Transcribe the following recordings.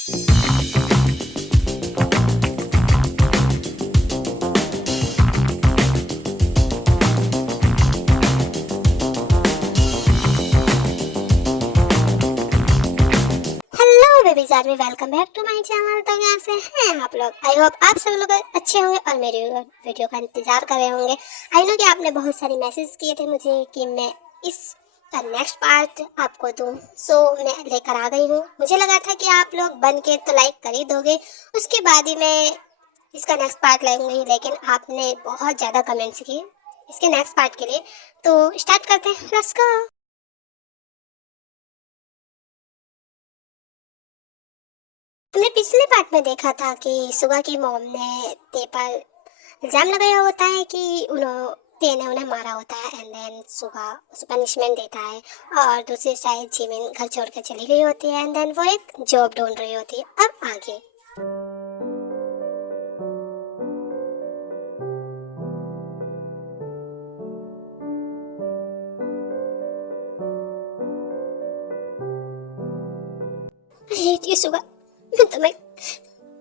Babies are welcome back to my channel. तो कैसे हैं आप लोग? आई होप आप सब लोग अच्छे होंगे और मेरी वीडियो का इंतजार कर रहे होंगे। आई नो कि आपने बहुत सारे मैसेज किए थे मुझे कि मैं इसका नेक्स्ट पार्ट आपको दूं, सो मैं लेकर आ गई हूं। मुझे लगा था कि आप लोग बन के तो लाइक कर ही दोगे, उसके बाद ही मैं इसका नेक्स्ट पार्ट लाऊंगी, लेकिन आपने बहुत ज़्यादा कमेंट्स किए इसके नेक्स्ट पार्ट के लिए। तो स्टार्ट करते हैं, लेट्स गो। हमने पिछले पार्ट में देखा था कि सुगा की मॉम ने ते पर इल्जाम लगाया होता है कि ते ने उन्हें मारा होता है, एंड देन सुगा उसे पनिशमेंट देता है। और दूसरी साइड जिमिन घर छोड़कर चली गई होती है, एंड देन वो एक जॉब ढूंढ रही होती है। अब आगे आई हेट यू सुगा, मैं तुम्हें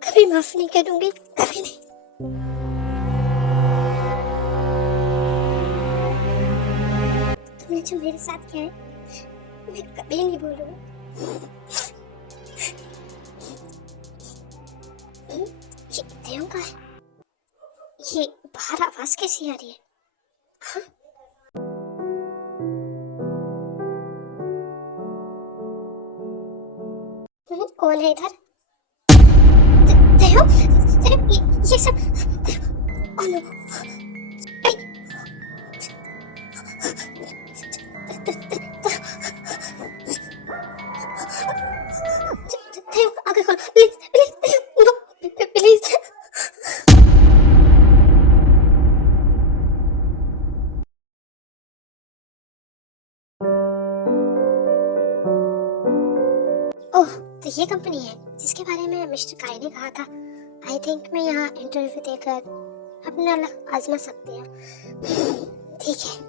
कभी माफ नहीं करूंगी, कभी नहीं। तुमने जो मेरे साथ किया है मैं कभी नहीं भूलूंगी। ये देव का है? ये बाहर आवाज कैसी आ रही है? हाँ? कौन है इधर? देव, देव, ये सब oh no. देव, आगे खोलो प्लीज, प्लीज, नो, प्लीज। ओह, तो ये कंपनी है जिसके बारे में मिस्टर काई ने कहा था। आई थिंक मैं यहाँ इंटरव्यू देकर अपना लक आजमा सकती हूँ। ठीक है।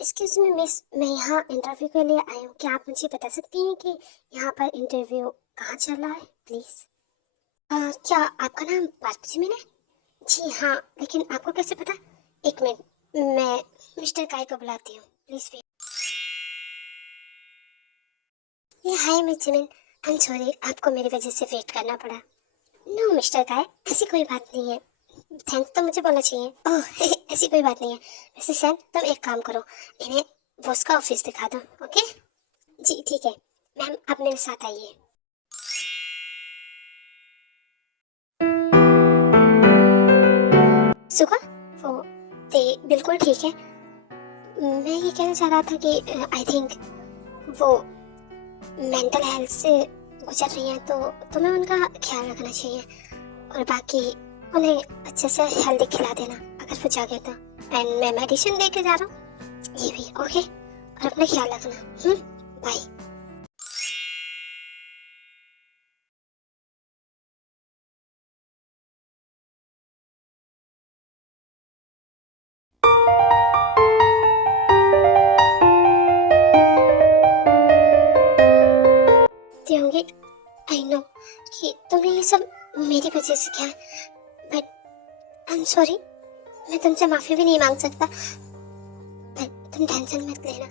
एक्सक्यूज मी मिस, मैं यहाँ इंटरव्यू के लिए आई हूँ। क्या आप मुझे बता सकती हैं कि यहाँ पर इंटरव्यू कहाँ चल रहा है प्लीज? क्या आपका नाम पार्थ जिमिन है? जी हाँ, लेकिन आपको कैसे पता? एक मिनट, मैं मिस्टर काय को बुलाती हूँ, प्लीज वेट। ये hi miss Jimin, I am sorry आपको मेरी वजह से वेट करना पड़ा। नो मिस्टर काय, ऐसी कोई बात नहीं है। थैंक्स तो मुझे बोलना चाहिए। ओह ऐसी कोई बात नहीं है। वैसे सर तुम एक काम करो, इन्हें बॉस का ऑफिस दिखा दो, ओके? जी ठीक है मैम, आप मेरे साथ आइए। सुगा, वो ते बिल्कुल ठीक है। मैं ये कहना चाह रहा था कि आई थिंक वो मेंटल हेल्थ से गुजर रही हैं, तो तुम्हें उनका ख्याल रखना चाहिए। और बाकी उन्हें अच्छे से हेल्दी खिला देना अगर वो जागे तो। एंड मैं मेडिसिन दे के जा रहा हूँ, ये भी ओके? और अपना ख्याल रखना। बाय। होंगे, आई नो कि तुमने ये सब मेरी वजह से किया है, बट आई एम सॉरी। मैं तुमसे माफी भी नहीं मांग सकता, बट तुम टेंशन मत लेना।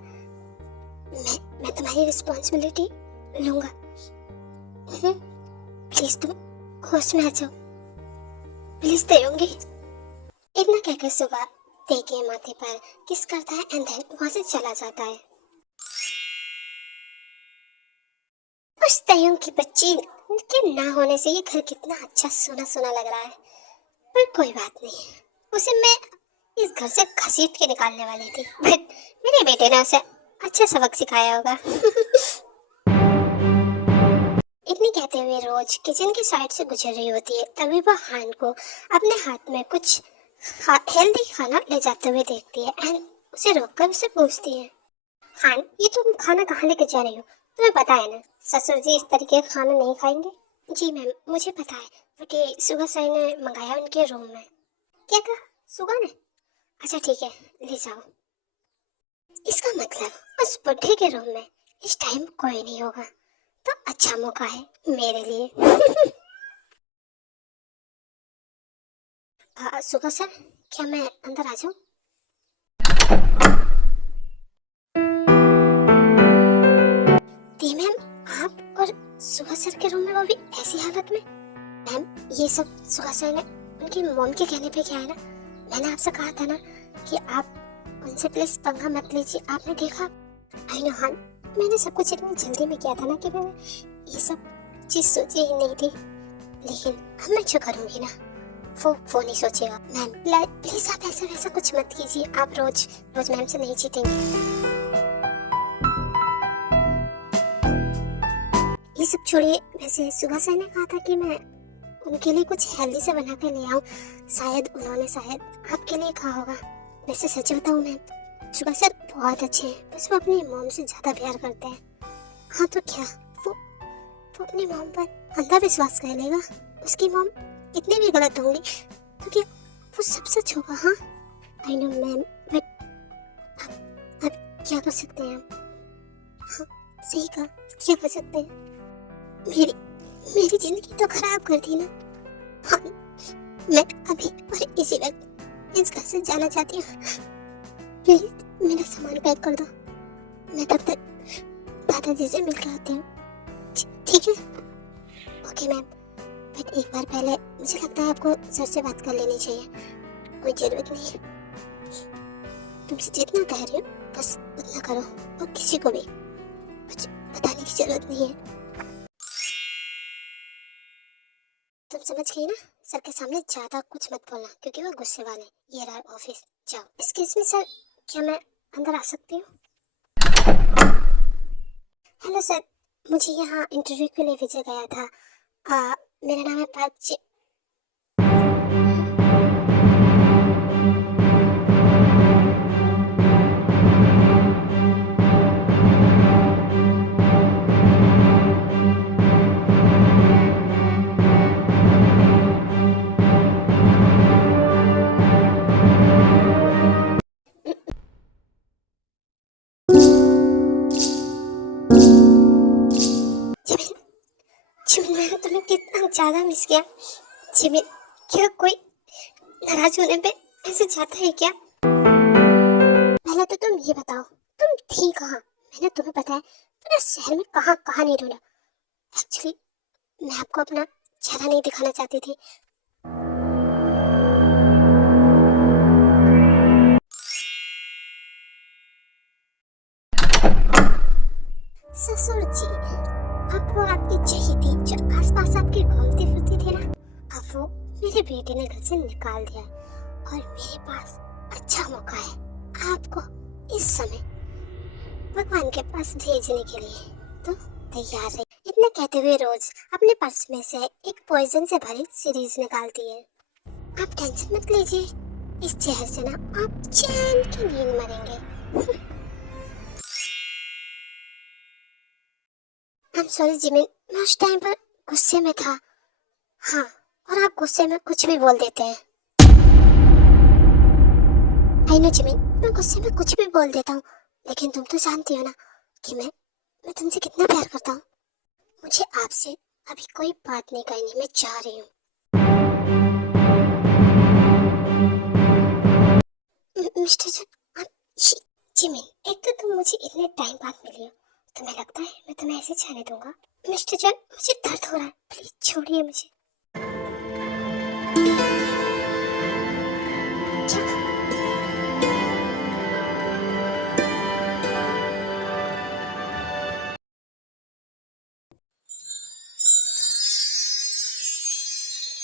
मैं तुम्हारी रिस्पॉन्सिबिलिटी लूंगा। प्लीज तुम होश में आ जाओ, प्लीज देंगे। इतना कहकर सुबह ते के माथे पर किस करता है, एंड देन वहां से चला जाता है। उस तयम की बच्ची के ना होने से ये घर कितना अच्छा सोना सोना लग रहा है, पर कोई बात नहीं, उसे मैं इस घर से घसीट के निकालने वाली थी, बट मेरे बेटे ने उसे अच्छा सबक सिखाया होगा। इतनी कहते हुए रोज किचन की साइड से गुजर रही होती है, तभी वह हान को अपने हाथ में कुछ हेल्दी खाना ले जाते हुए देखती है, एंड उसे रोककर उसे पूछती है, हान ये तुम खाना कहाँ लेके जा रही हो? तुम्हें पता है ना ससुर जी इस तरीके का खाना नहीं खाएंगे। जी मैम मुझे पता है, बट ये सुगा सर ने मंगाया उनके रूम में। क्या कहा? सुगा ने? अच्छा ठीक है, ले जाओ। इसका मतलब उस बुढ़े के रूम में इस टाइम कोई नहीं होगा, तो अच्छा मौका है मेरे लिए। सुगा सर, क्या मैं अंदर आ जाऊं? दी मैम, आप और सुगा सर के रूम में, वो भी ऐसी हालत में? मैम, ये सब सुगा सर ने उनकी मॉम के कहने पे किया है ना। मैंने आपसे कहा था ना कि आप उनसे प्लीज पंगा मत लीजिए। आपने देखा? आई नो हाँ, मैंने सब कुछ इतनी जल्दी में किया था ना कि मैंने ये सब चीज सोची ही नहीं थी। लेकिन अब मैं जो करूंगी ना, वो नहीं सोचेगा। मैम प्लीज आप ऐसा वैसा कुछ मत कीजिए। आप रोज रोज मैम से नहीं जीतेंगे। ये सब छोड़िए। वैसे सुबह सर ने कहा था कि मैं उनके लिए कुछ हेल्दी से बना कर ले आऊं। शायद उन्होंने आपके लिए कहा होगा। वैसे सच बताऊं मैम, सुबह सर बहुत अच्छे हैं, बस वो अपनी मॉम से ज्यादा प्यार करते हैं। हाँ तो क्या, वो अपनी मॉम पर अंधा विश्वास कर लेगा। उसकी मॉम कितनी भी गलत होंगी तो क्या वो सब सच होगा? हाँ आई नो मैम, बट अब क्या कर सकते हैं हम? हाँ सही कहा, क्या कर सकते हैं? मेरी जिंदगी तो खराब कर दी ना। हाँ मैं अभी और इसी वक्त इस घर से जाना चाहती हूँ। प्लीज मेरा सामान पैक कर दो, मैं तब तक दादाजी से मिलकर आती हूँ। ठीक है? ओके मैम, बट एक बार पहले मुझे लगता है आपको सर से बात कर लेनी चाहिए। कोई जरूरत नहीं है, तुमसे जितना कह रही हूँ बस उतना करो, और किसी को भी कुछ बताने की जरूरत नहीं है। तुम समझ गई ना? सर के सामने ज्यादा कुछ मत बोलना, क्योंकि वो गुस्से वाले। ये रहा ऑफिस, जाओ। एक्सक्यूज मी सर, क्या मैं अंदर आ सकती हूँ? हेलो सर, मुझे यहाँ इंटरव्यू के लिए भेजा गया था। मेरा नाम है पार्क। जिमिन मैंने तुम्हें कितना ज्यादा मिस किया। जिमिन, क्या कोई नाराज होने पे ऐसे जाता है क्या? पहले तो तुम ये बताओ, तुम थी कहाँ? मैंने तुम्हें बताया पूरे शहर में कहाँ कहाँ नहीं ढूंढा। एक्चुअली मैं आपको अपना चेहरा नहीं दिखाना चाहती थी। ससुर जी, अब वो आपकी चहेती जो आसपास आपके घूमती फिरती थी ना, अब वो मेरे बेटे ने घर से निकाल दिया, और मेरे पास अच्छा मौका है आपको इस समय भगवान के पास भेजने के लिए। तो तैयार रहिए। इतना कहते हुए रोज अपने पर्स में से एक पॉइजन से भरी सीरीज निकालती है। आप टेंशन मत लीजिए, इस जहर से ना आप चैन की नींद मरेंगे। आई एम सॉरी जिमिन, मैं उस टाइम पर गुस्से में था। हाँ, और आप गुस्से में कुछ भी बोल देते हैं। आई नो जिमिन, मैं गुस्से में कुछ भी बोल देता हूँ, लेकिन तुम तो जानती हो ना कि मैं तुमसे कितना प्यार करता हूँ। मुझे आपसे अभी कोई बात नहीं करनी, मैं जा रही हूँ। मिस्टर जन, जिमिन, एक तो तुम मुझे इतने टाइम बाद मिली हो, तुम्हें लगता है मैं तुम्हें ऐसे जाने दूंगा? मिस्टर जन, मुझे दर्द हो रहा है, प्लीज छोड़िए मुझे।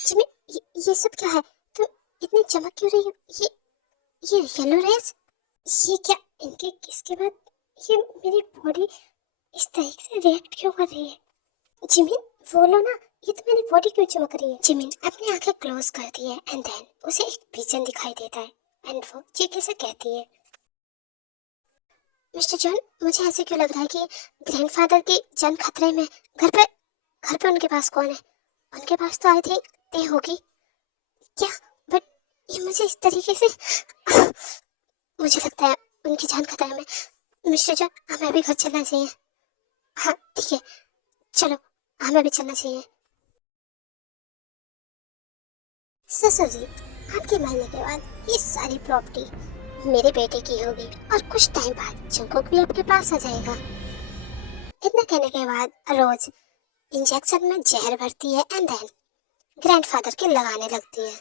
जिमिन, ये सब क्या है? तुम इतनी चमक क्यों रही हो? ये येलो रेस, ये क्या? इनके किसके बाद ये मेरी बॉडी इस तरीके से रिएक्ट क्यों कर रही है? जिमिन बोलो ना, ये तो मेरी बॉडी क्यों चमक रही है? जिमिन अपनी आंखें क्लोज करती है, एंड देन उसे एक विजन दिखाई देता है, एंड वो ये कैसे कहती है, मिस्टर जॉन, मुझे ऐसे क्यों लग रहा है कि ग्रैंडफादर की जान खतरे में। घर पे उनके पास कौन है? उनके पास तो आई थिंक तय होगी क्या? बट ये मुझे इस तरीके से मुझे लगता है उनकी जान खतरा में। मिस्टर जॉन, हमें अभी घर चलना चाहिए। हाँ ठीक है, चलो हमें भी चलना चाहिए। ससुर जी, आपके मरने के बाद ये सारी प्रॉपर्टी मेरे बेटे की होगी और कुछ टाइम बाद जंगकुक भी आपके पास आ जाएगा। इतना कहने के बाद रोज इंजेक्शन में जहर भरती है एंड देन ग्रैंडफादर के लगाने लगती है।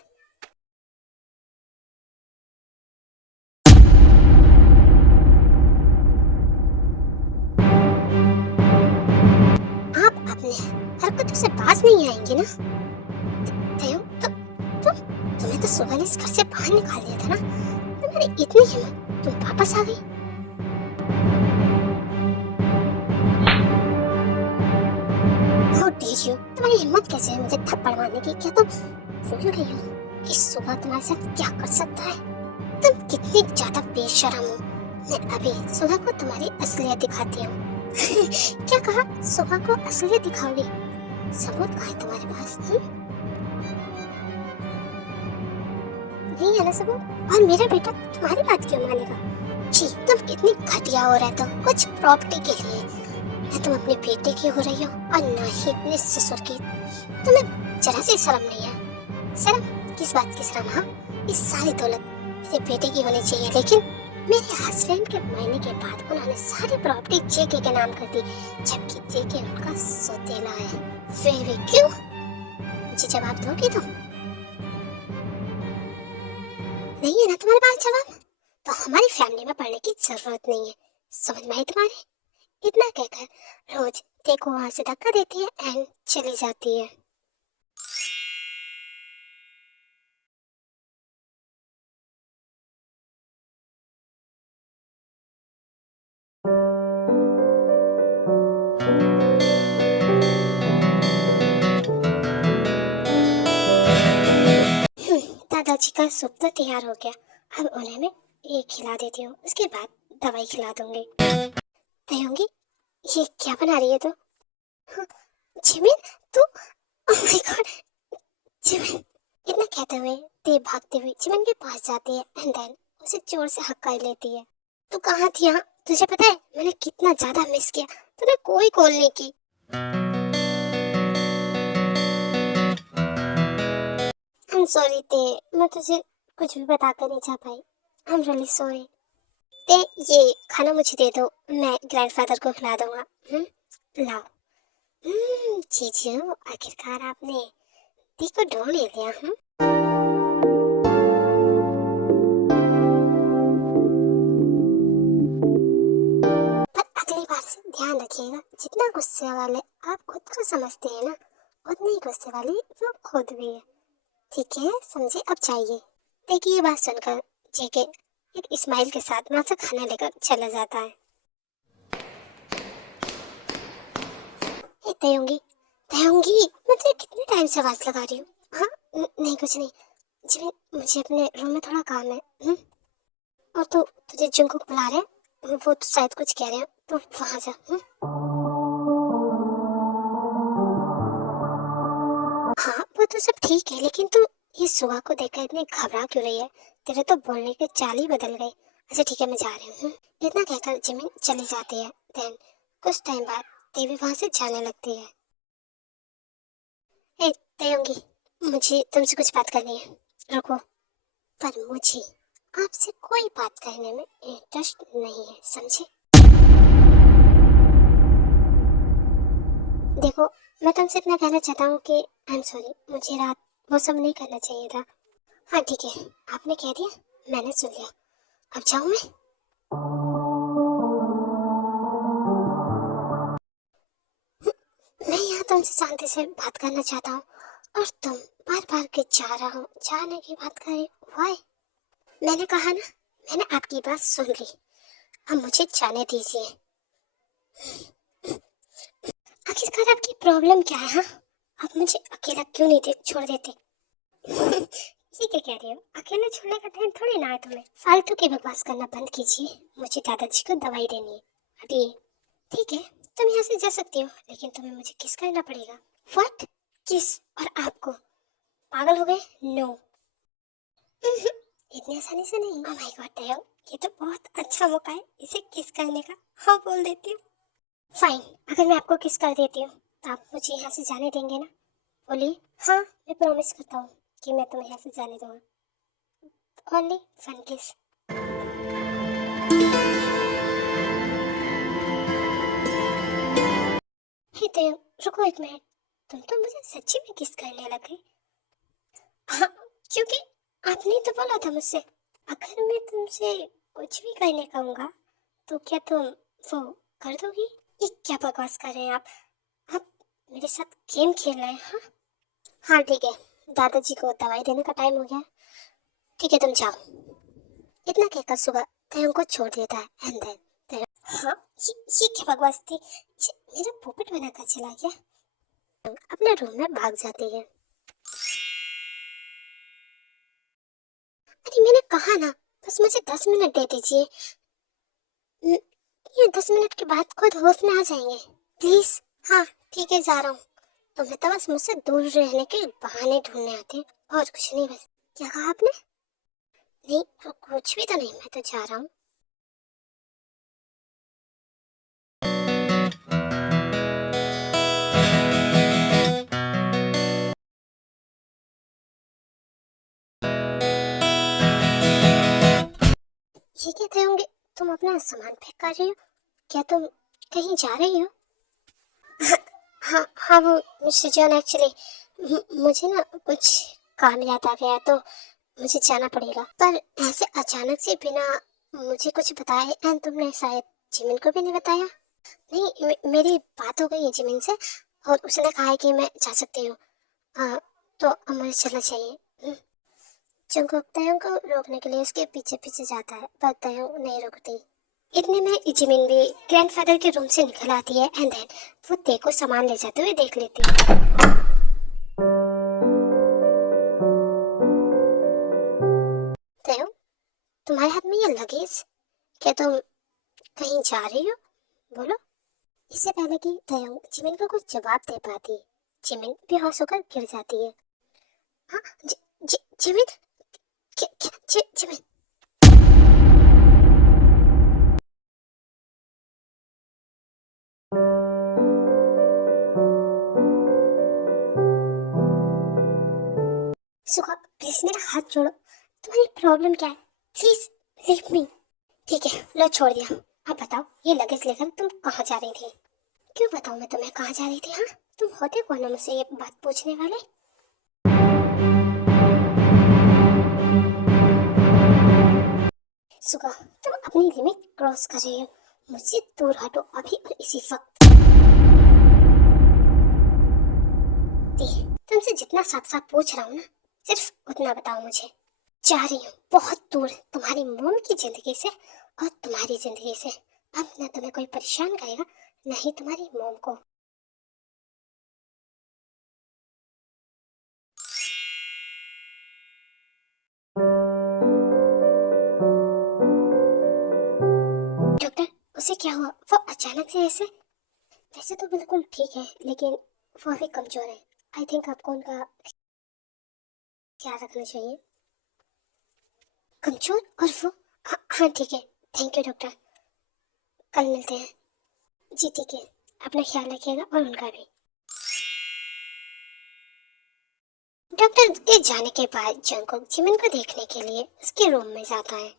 आप अपने हरकतों से बाज नहीं आएंगे ना? तयो, तुम्हें तो सुबह ने इस घर से बाहर निकाल दिया था ना? तुम्हारी इतनी हिम्मत, तुम वापस आ गई। How did you? तुम्हारी हिम्मत कैसे है मुझे थप्पड़ मारने की? क्या तुम भूल गई हो कि सुबह तुम्हारे साथ क्या कर सकता है? तुम कितनी ज्यादा बेशर्म हो। मैं अभी सुबह को तुम्हारी असलियत दिखाती हूँ। क्या कहा? सुबह को असलियत दिखाओगी? सबूत कहाँ है तुम्हारे पास? नहीं है ना सबूत? और मेरा बेटा तुम्हारी बात क्यों मानेगा? जी, तुम कितनी घटिया हो रहे हो कुछ प्रॉपर्टी के लिए। न तुम अपने बेटे की हो रही हो और न ही अपने ससुर की। तुम्हें जरा सी शर्म नहीं है? शर्म? किस बात की शर्म? हाँ, इस सारी दौलत मेरे बेटे की होनी चाहिए, लेकिन मेरे हस्बैंड के मरने के बाद उन्होंने सारी प्रॉपर्टी जेके के नाम कर दी, जबकि जेके उनका सौतेला है। फिर भी क्यों? मुझे जवाब दोगी तुम? नहीं है ना तुम्हारे पास जवाब? तो हमारी फैमिली में पढ़ने की जरूरत नहीं है। समझ में आई तुम्हारे? इतना कहकर रोज देखो वहां से धक्का देती है एंड चली जाती है। दादाजी का सूप तो तैयार हो गया। अब उन्हें मैं एक खिला देती हूँ, उसके बाद दवाई खिला दूंगी। होंगी, ये क्या बना रही है तू? हाँ, जिमिन, तू, ओह माय गॉड, जिमिन। इतना कहते हुए देव भागते हुए जिमिन के पास जाती है एंड देन उसे जोर से हक्का लेती है। तू कहाँ थी? हाँ, तुझे पता है मैंने कितना ज्यादा मिस किया, तूने कोई कॉल नहीं की। आई एम सॉरी ते, मैं तुझे कुछ भी बता कर नहीं जा पाई। I am really sorry. ते, ये खाना मुझे दे दो, मैं ग्रैंडफादर को खिला दूंगा। लाओ। जीजू, आखिरकार आपने दी को ढूंढ ही लिया। पर अगली बार से ध्यान रखिएगा, जितना गुस्से वाले आप खुद को समझते हैं ना, उतनी ही गुस्से वाली वो खुद भी है। ठीक है, समझे? अब चाहिए। देखिए, ये बात सुनकर जेके एक इस्माइल के साथ वहां से खाना लेकर चला जाता है। तयंगी, तयंगी, मैं तुझे कितने टाइम से आवाज लगा रही हूँ? हाँ, नहीं कुछ नहीं जी, मुझे अपने रूम में थोड़ा काम है। और तो तुझे जंगकुक बुला रहे हैं, वो तो शायद कुछ कह रहे हैं, तो वहां जा। हाँ, वो तो सब ठीक है, लेकिन तू इस सुबह को देखकर इतनी घबरा क्यों रही है? तेरे तो बोलने की चाल ही बदल गई। अच्छा ठीक है, मैं जा रही हूँ। इतना कहकर जिमिन चली जाती है। देन कुछ टाइम बाद देवी वहां से जाने लगती है। ए तयंगी, मुझे तुमसे कुछ बात करनी है, रुको। पर मुझे आपसे कोई बात करने में इंटरेस्ट नहीं है, समझे? देखो, मैं तुमसे इतना कहना चाहता हूँ कि आई एम सॉरी, मुझे रात वो सब नहीं करना चाहिए था। हाँ ठीक है, आपने कह दिया, मैंने सुन लिया। अब जाऊँ मैं? मैं यहाँ तुमसे शांति से बात करना चाहता हूँ और तुम बार बार के जा रहा हूँ, जाने की बात कर रही हो। Why? मैंने कहा ना, मैंने आपकी बात सुन ली, अब मुझे जाने दीजिए। आखिरकार आपकी प्रॉब्लम क्या है? हाँ, आप मुझे अकेला क्यों नहीं छोड़ देते? ये क्या कह रही हो? अकेले छोड़ने का टाइम थोड़ी ना है तुम्हें। फालतू की बकवास करना बंद कीजिए, मुझे दादाजी को दवाई देनी है अभी। ठीक है, तुम यहाँ से जा सकती हो, लेकिन तुम्हें मुझे किस करना पड़ेगा। व्हाट? किस? और आपको? पागल हो गए? नो। इतनी आसानी से नहीं। ओह माय गॉड तयंग, ये तो बहुत अच्छा मौका है इसे किस करने का। हाँ बोल देती हूँ। फाइन, अगर मैं आपको किस कर देती हूँ तो आप मुझे यहाँ से जाने देंगे ना? बोलिए। हाँ, मैं प्रॉमिस करता हूँ कि मैं तुम्हें यहाँ से जाने दूंगा। ओनली फन किस। हे तयंग, रुको एक मिनट। तुम तो मुझे सच्ची में किस करने लग गई। हाँ, क्योंकि आपने तो बोला था मुझसे अगर मैं तुमसे कुछ भी करने कहूँगा तो क्या तुम वो कर दोगी? ये क्या बकवास कर रहे हैं आप मेरे साथ गेम खेल रहे हैं? हाँ हाँ ठीक है, दादाजी को दवाई देने का टाइम हो गया। ठीक है तुम जाओ। इतना कहकर सुबह तयंग को छोड़ देता है एंड देन हाँ ये क्या बकवास थी? ये मेरा पोपट बनाकर चला गया। अपने रूम में भाग जाती है। अरे मैंने कहा ना, बस मुझे 10 मिनट दे दीजिए। ये 10 मिनट के बाद खुद होश में आ जाएंगे प्लीज। हाँ ठीक है जा रहा हूँ। तुम्हें तो बस मुझसे दूर रहने के बहाने ढूंढने आते हैं और कुछ नहीं। बस क्या कहा आपने? नहीं कुछ भी तो नहीं, मैं तो जा रहा हूँ। ये कहते होंगे तुम अपना सामान पैक कर रही हो? क्या तुम कहीं जा रही हो? हाँ हाँ वो मिस्टर जॉन एक्चुअली मुझे ना कुछ काम याद आ गया तो मुझे जाना पड़ेगा। पर ऐसे अचानक से बिना मुझे कुछ बताए एंड तुमने शायद जिमिन को भी नहीं बताया? नहीं मेरी बात हो गई है जिमिन से और उसने कहा है कि मैं जा सकती हूँ। हाँ तो अब मुझे चलना चाहिए। जंगकुक तयंग को रोकने के लिए उसके पीछे पीछे जाता है पर तयंग नहीं रुकती। इतने में जिमिन भी ग्रैंडफादर के रूम से निकल आती है एंड देन वो ते को सामान ले जाते हुए देख लेती है। तयंग, तुम्हारे हाथ में ये लगेज, क्या तुम कहीं जा रही हो? बोलो। इससे पहले कि तयंग जिमिन को कुछ जवाब दे पाती, जिमिन बेहोश होकर गिर जाती है। हाँ जिमिन, जिमिन। सुखा प्लीज मेरा हाथ छोड़ो। तुम्हारी प्रॉब्लम क्या है? Please leave me. ठीक है लो छोड़ दिया। अब बताओ ये लगेज लेकर तुम कहाँ जा रही थी? क्यों बताऊँ मैं तुम्हें कहाँ जा रही थी? हाँ तुम होते कौन हो मुझसे ये बात पूछने वाले? सुगा तुम अपनी लिमिट क्रॉस कर रही हो। मुझसे दूर हटो अभी और इसी वक्त। तुमसे जितना साफ साफ पूछ रहा हूँ ना सिर्फ उतना बताओ मुझे। जा रही हूँ बहुत दूर तुम्हारी मोम की जिंदगी से और तुम्हारी जिंदगी से। अब न तुम्हें कोई परेशान करेगा न ही तुम्हारी मोम को। डॉक्टर उसे क्या हुआ? वो अचानक से ऐसे? वैसे तो बिल्कुल ठीक है लेकिन वो अभी कमजोर है। आई थिंक आपको उनका ख्याल रखना चाहिए। कमजोर और वो? हाँ ठीक है, थैंक यू डॉक्टर, कल मिलते हैं। जी ठीक है, अपना ख्याल रखिएगा और उनका भी। डॉक्टर के जाने के बाद जंगकुक जिमिन को देखने के लिए उसके रूम में जाता है।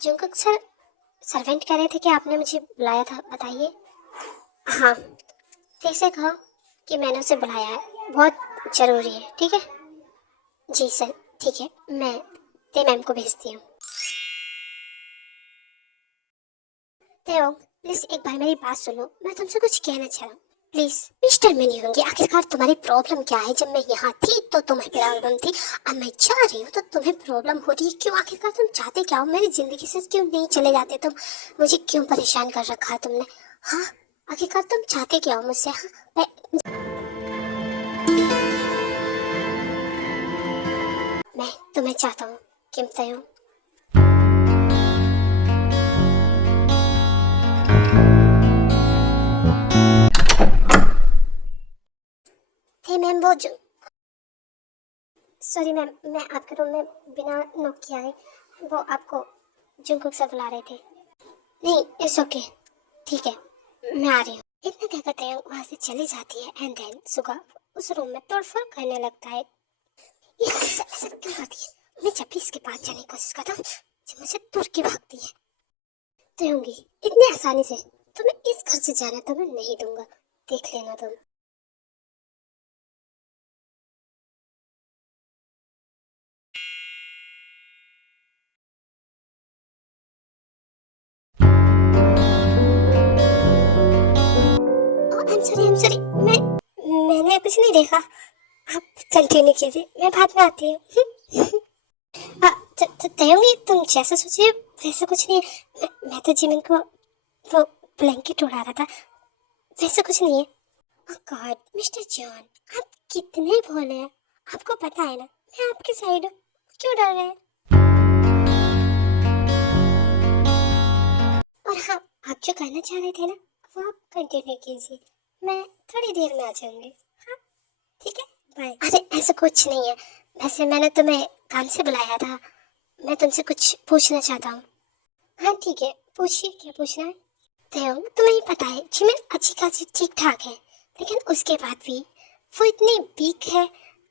जंगकुक सर, सर्वेंट कह रहे थे कि आपने मुझे बुलाया था, बताइए। हाँ ठीक से कहो कि मैंने उसे बुलाया है, बहुत जरूरी है। ठीक है जी सर, ठीक है मैं ते मैम को भेजती हूँ। तेओ प्लीज एक बार मेरी बात सुनो, मैं तुमसे कुछ कहना चाह रहा हूँ प्लीज। मिस्टर मैं नहीं होंगी, आखिरकार तुम्हारी प्रॉब्लम क्या है? जब मैं यहाँ थी तो तुम्हें प्रॉब्लम थी, अब मैं जा रही हूँ तो तुम्हें प्रॉब्लम हो रही है। क्यों? आखिरकार तुम चाहते क्या हो? मेरी जिंदगी से क्यों नहीं चले जाते तुम? मुझे क्यों परेशान कर रखा है तुमने? हाँ आखिरकार तुम चाहते क्या हो मुझसे? मैं तुम्हें चाहता हूँ किम तयंग। हे मैम, वो जो सॉरी मैम, मैं आपके रूम में बिना नॉक किया है, वो आपको जंगकुक सर बुला रहे थे। नहीं, इट्स ओके, ठीक है, मैं आ रही हूँ। इतना क्या कहते हैं, वहाँ से चली जाती है एंड देन सुगा उस रूम में तोड़फोड़ करने लगता है। ये ऐसा क्यों करती है? मैं जब भी इसके पास जाने की कोशिश करता हूँ, ये मुझे दूर की भागती है। तो होंगी इतनी आसानी से तुम्हें इस घर से जाना तो मैं नहीं दूंगा, देख लेना तुम। I'm sorry, मैंने कुछ नहीं देखा। आप कंटिन्यू कीजिए, मैं बाद में आती हूँ। तयंगी, तुम जैसा सोचिए वैसा कुछ नहीं है। मैं तो जिमिन को वो ब्लैंकेट उड़ा रहा था, वैसा कुछ नहीं है। गॉड मिस्टर जॉन, आप कितने भोले हैं। आपको पता है ना मैं आपके साइड हूँ, क्यों डर रहे हैं? और हाँ, आप जो करना चाह रहे थे ना, वो आप कंटिन्यू कीजिए, मैं थोड़ी देर में आ जाऊंगी। हाँ ठीक है, बाय। अरे ऐसा कुछ नहीं है, वैसे मैंने तुम्हें काम से बुलाया था, मैं तुमसे कुछ पूछना चाहता हूँ। हाँ ठीक है, पूछिए, क्या पूछना है? तयंग, तुम्हें ही पता है जिमिन अच्छी खासी ठीक ठाक है, लेकिन उसके बाद भी वो इतनी वीक है।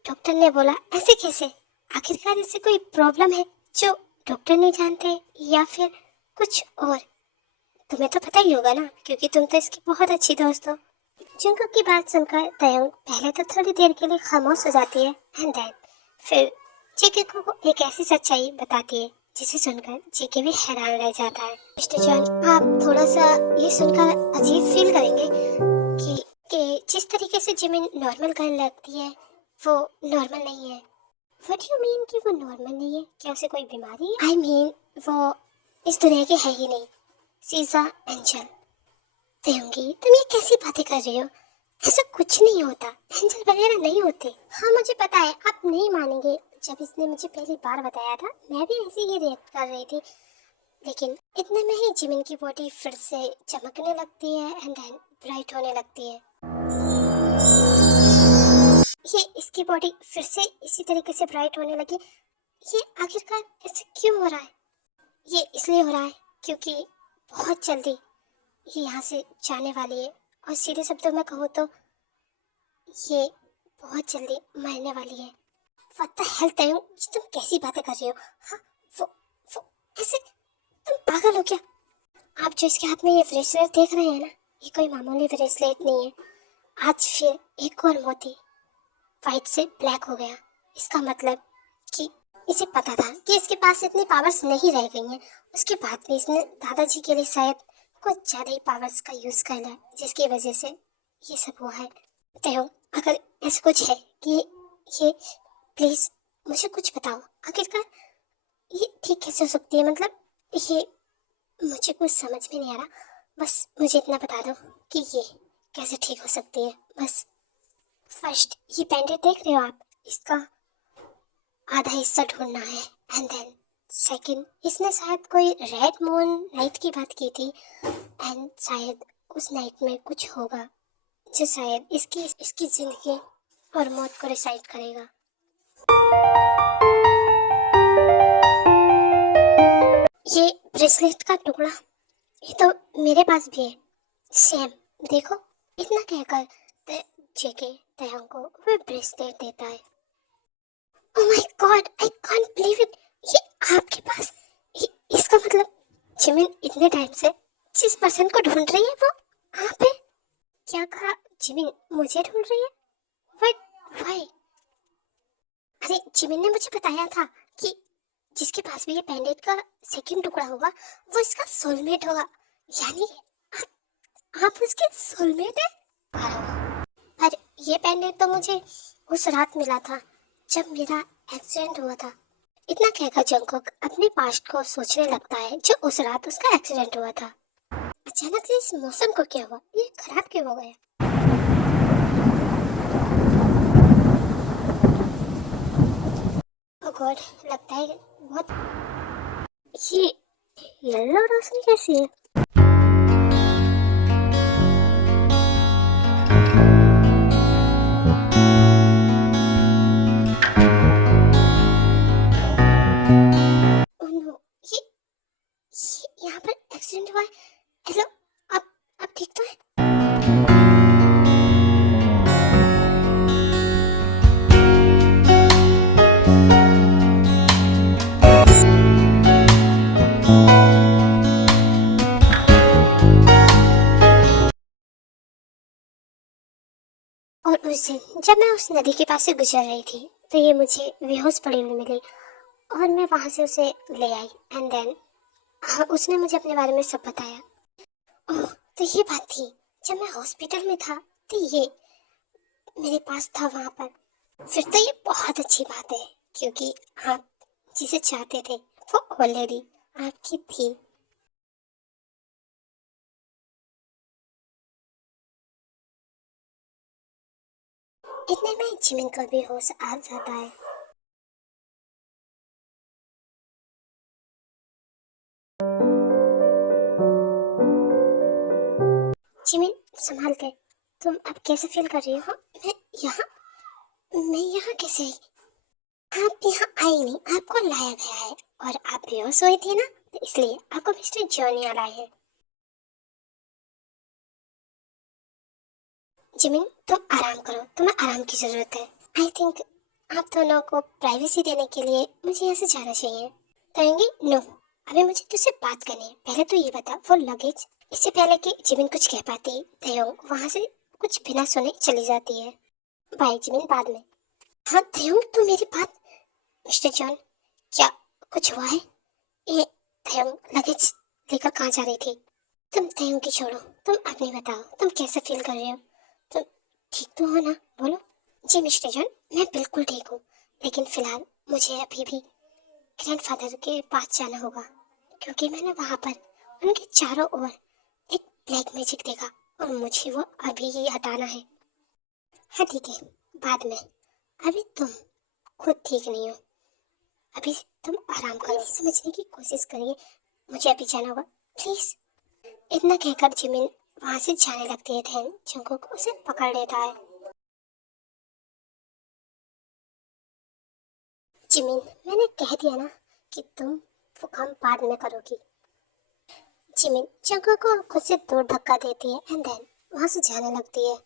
डॉक्टर ने बोला ऐसे कैसे? आखिरकार इससे कोई प्रॉब्लम है जो डॉक्टर नहीं जानते, या फिर कुछ और? तुम्हें तो पता ही होगा ना, क्योंकि तुम तो इसकी बहुत अच्छी दोस्त हो। जंगकुक की बात सुनकर तयंग पहले तो थोड़ी देर के लिए खामोश हो जाती है एंड देन फिर जेके को एक ऐसी सच्चाई बताती है जिसे सुनकर जेके भी हैरान रह जाता है। मिस्टर जॉन, आप थोड़ा सा ये सुनकर अजीब फील करेंगे कि जिस तरीके से जिमिन नॉर्मल गर्ल लगती है वो नॉर्मल नहीं है। व्हाट यू मीन कि वो नॉर्मल नहीं है? क्या उसे कोई बीमारी है? आई मीन वो इस दुनिया की है ही नहीं, सीजा एंजल। तयंगी, तुम ये कैसी बातें कर रही हो? ऐसा कुछ नहीं होता, एंजल वगैरह नहीं होते। हाँ मुझे पता है, आप नहीं मानेंगे। जब इसने मुझे पहली बार बताया था मैं भी ऐसे ही रिएक्ट कर रही थी, लेकिन इतने में ही जिमिन की बॉडी फिर से चमकने लगती है एंड देन ब्राइट होने लगती है। ये इसकी बॉडी फिर से इसी तरीके से ब्राइट होने लगी। ये आखिरकार ऐसे क्यों हो रहा है? ये इसलिए हो रहा है क्योंकि बहुत जल्दी ये यहाँ से जाने वाली है, और सीधे शब्दों में कहूँ तो ये बहुत जल्दी मरने वाली है। What the hell तयंग, तुम कैसी बातें कर रही हो? हाँ वो ऐसे, तुम पागल हो क्या? आप जो इसके हाथ में ये ब्रेसलेट देख रहे हैं ना, ये कोई मामूली ब्रेसलेट नहीं है। आज फिर एक और मोती वाइट से ब्लैक हो गया। इसका मतलब कि इसे पता था कि इसके पास इतनी पावर्स नहीं रह गई हैं, उसके बाद भी इसने दादाजी के लिए शायद कुछ ज़्यादा ही पावर्स का यूज़ कर लिया, जिसकी वजह से ये सब हुआ है। तयंग, अगर ऐसा कुछ है कि ये, प्लीज़ मुझे कुछ बताओ, आखिरकार ये ठीक कैसे हो सकती है? मतलब ये मुझे कुछ समझ में नहीं आ रहा, बस मुझे इतना बता दो कि ये कैसे ठीक हो सकती है बस। फर्स्ट ये बैंडेड देख रहे हो आप, इसका आधा हिस्सा ढूंढना है एंड देन सेकंड, इसने शायद कोई रेड मून नाइट की बात की थी एंड शायद उस नाइट में कुछ होगा जो शायद इसकी जिंदगी और मौत को डिसाइड करेगा। ये ब्रेसलेट का टुकड़ा, ये तो मेरे पास भी है सेम, देखो। इतना कहकर जेके तयंग को वो ब्रेसलेट देता है। Oh my God, I can't believe it, ये आपके पास, इसका मतलब जिमिन इतने टाइम से जिस पर्सन को ढूंढ रही है वो आप है? क्या कहा? जिमिन मुझे ढूंढ रही है? But why? अरे जिमिन ने मुझे बताया था कि जिसके पास भी ये पेंडेंट का सेकंड टुकड़ा होगा वो इसका सोलमेट होगा, यानी आप उसके सोलमेट है। पर ये पेंडेंट तो मुझे उस रात मिला था जब मेरा एक्सीडेंट हुआ था। इतना कहकर जंगकुक अपने पास्ट को सोचने लगता है जो उस रात उसका एक्सीडेंट हुआ था। अचानक से इस मौसम को क्या हुआ? ये खराब क्यों हो गया? ओह गॉड, लगता है बहुत ये येलो रोशनी कैसी है? ओह नो, ये यहाँ पर एक्सीडेंट हुआ है। हेलो, आप ठीक तो है? और उस दिन जब मैं उस नदी के पास से गुजर रही थी तो ये मुझे बेहोश पड़ी हुई मिली और मैं वहां से उसे ले आई एंड देन उसने मुझे अपने बारे में सब बताया। ओह, तो ये बात थी। जब मैं हॉस्पिटल में था तो ये मेरे पास था वहां पर। फिर तो ये बहुत अच्छी बात है क्योंकि आप जिसे चाहते थे वो ऑलरेडी आपकी थी। इतने में जिमिन को भी होश आ जाता है। जिमिन, संभाल के। तुम अब कैसे फील कर रही हो? यहाँ मैं यहाँ कैसे आई? आप यहाँ आई नहीं, आपको लाया गया है। और आप बेहोश हुई थी ना, तो इसलिए आपको मिस्टर जॉनी लाए हैं। जिमिन, तुम आराम करो, तुम्हें आराम की जरूरत है। आई थिंक आप दोनों को प्राइवेसी देने के लिए मुझे यहाँ से जाना चाहिए। कहेंगी? नो, अभी मुझे तुझसे बात करनी है। पहले तो ये बता, वो लगेज। इससे पहले कि जिमिन कुछ कह पाती, तयोंग वहाँ से कुछ बिना सुने चली जाती है। बाय जिमिन, बाद में। हाँ तयोंग, तू मेरी बात। मिस्टर जॉन, क्या कुछ हुआ है? ये तयोंग लगेज लेकर कहाँ जा रही थी? तुम तयोंग की छोड़ो, तुम अपनी बताओ, तुम कैसे फील कर रहे हो? तुम ठीक तो हो ना? बोलो। जी मिस्टर जॉन, मैं बिल्कुल ठीक हूँ, लेकिन फिलहाल मुझे अभी भी ग्रैंडफादर के पास जाना होगा क्योंकि मैंने वहाँ पर उनके चारों ओर एक ब्लैक मैजिक देखा और मुझे वो अभी ही हटाना है। हाँ ठीक है, बाद में। अभी तुम खुद ठीक नहीं हो, अभी तुम आराम करो, समझने की कोशिश करिए। मुझे अभी जाना होगा, प्लीज। इतना कहकर जिमिन वहां से जाने लगती है। धैन जंगकुक उसे पकड़ लेता है। जिमिन, मैंने कह दिया ना कि तुम वो काम बाद में करोगी। जिमिन जंगकुक को खुद से दूर धक्का देती है एंड देन वहां से जाने लगती है।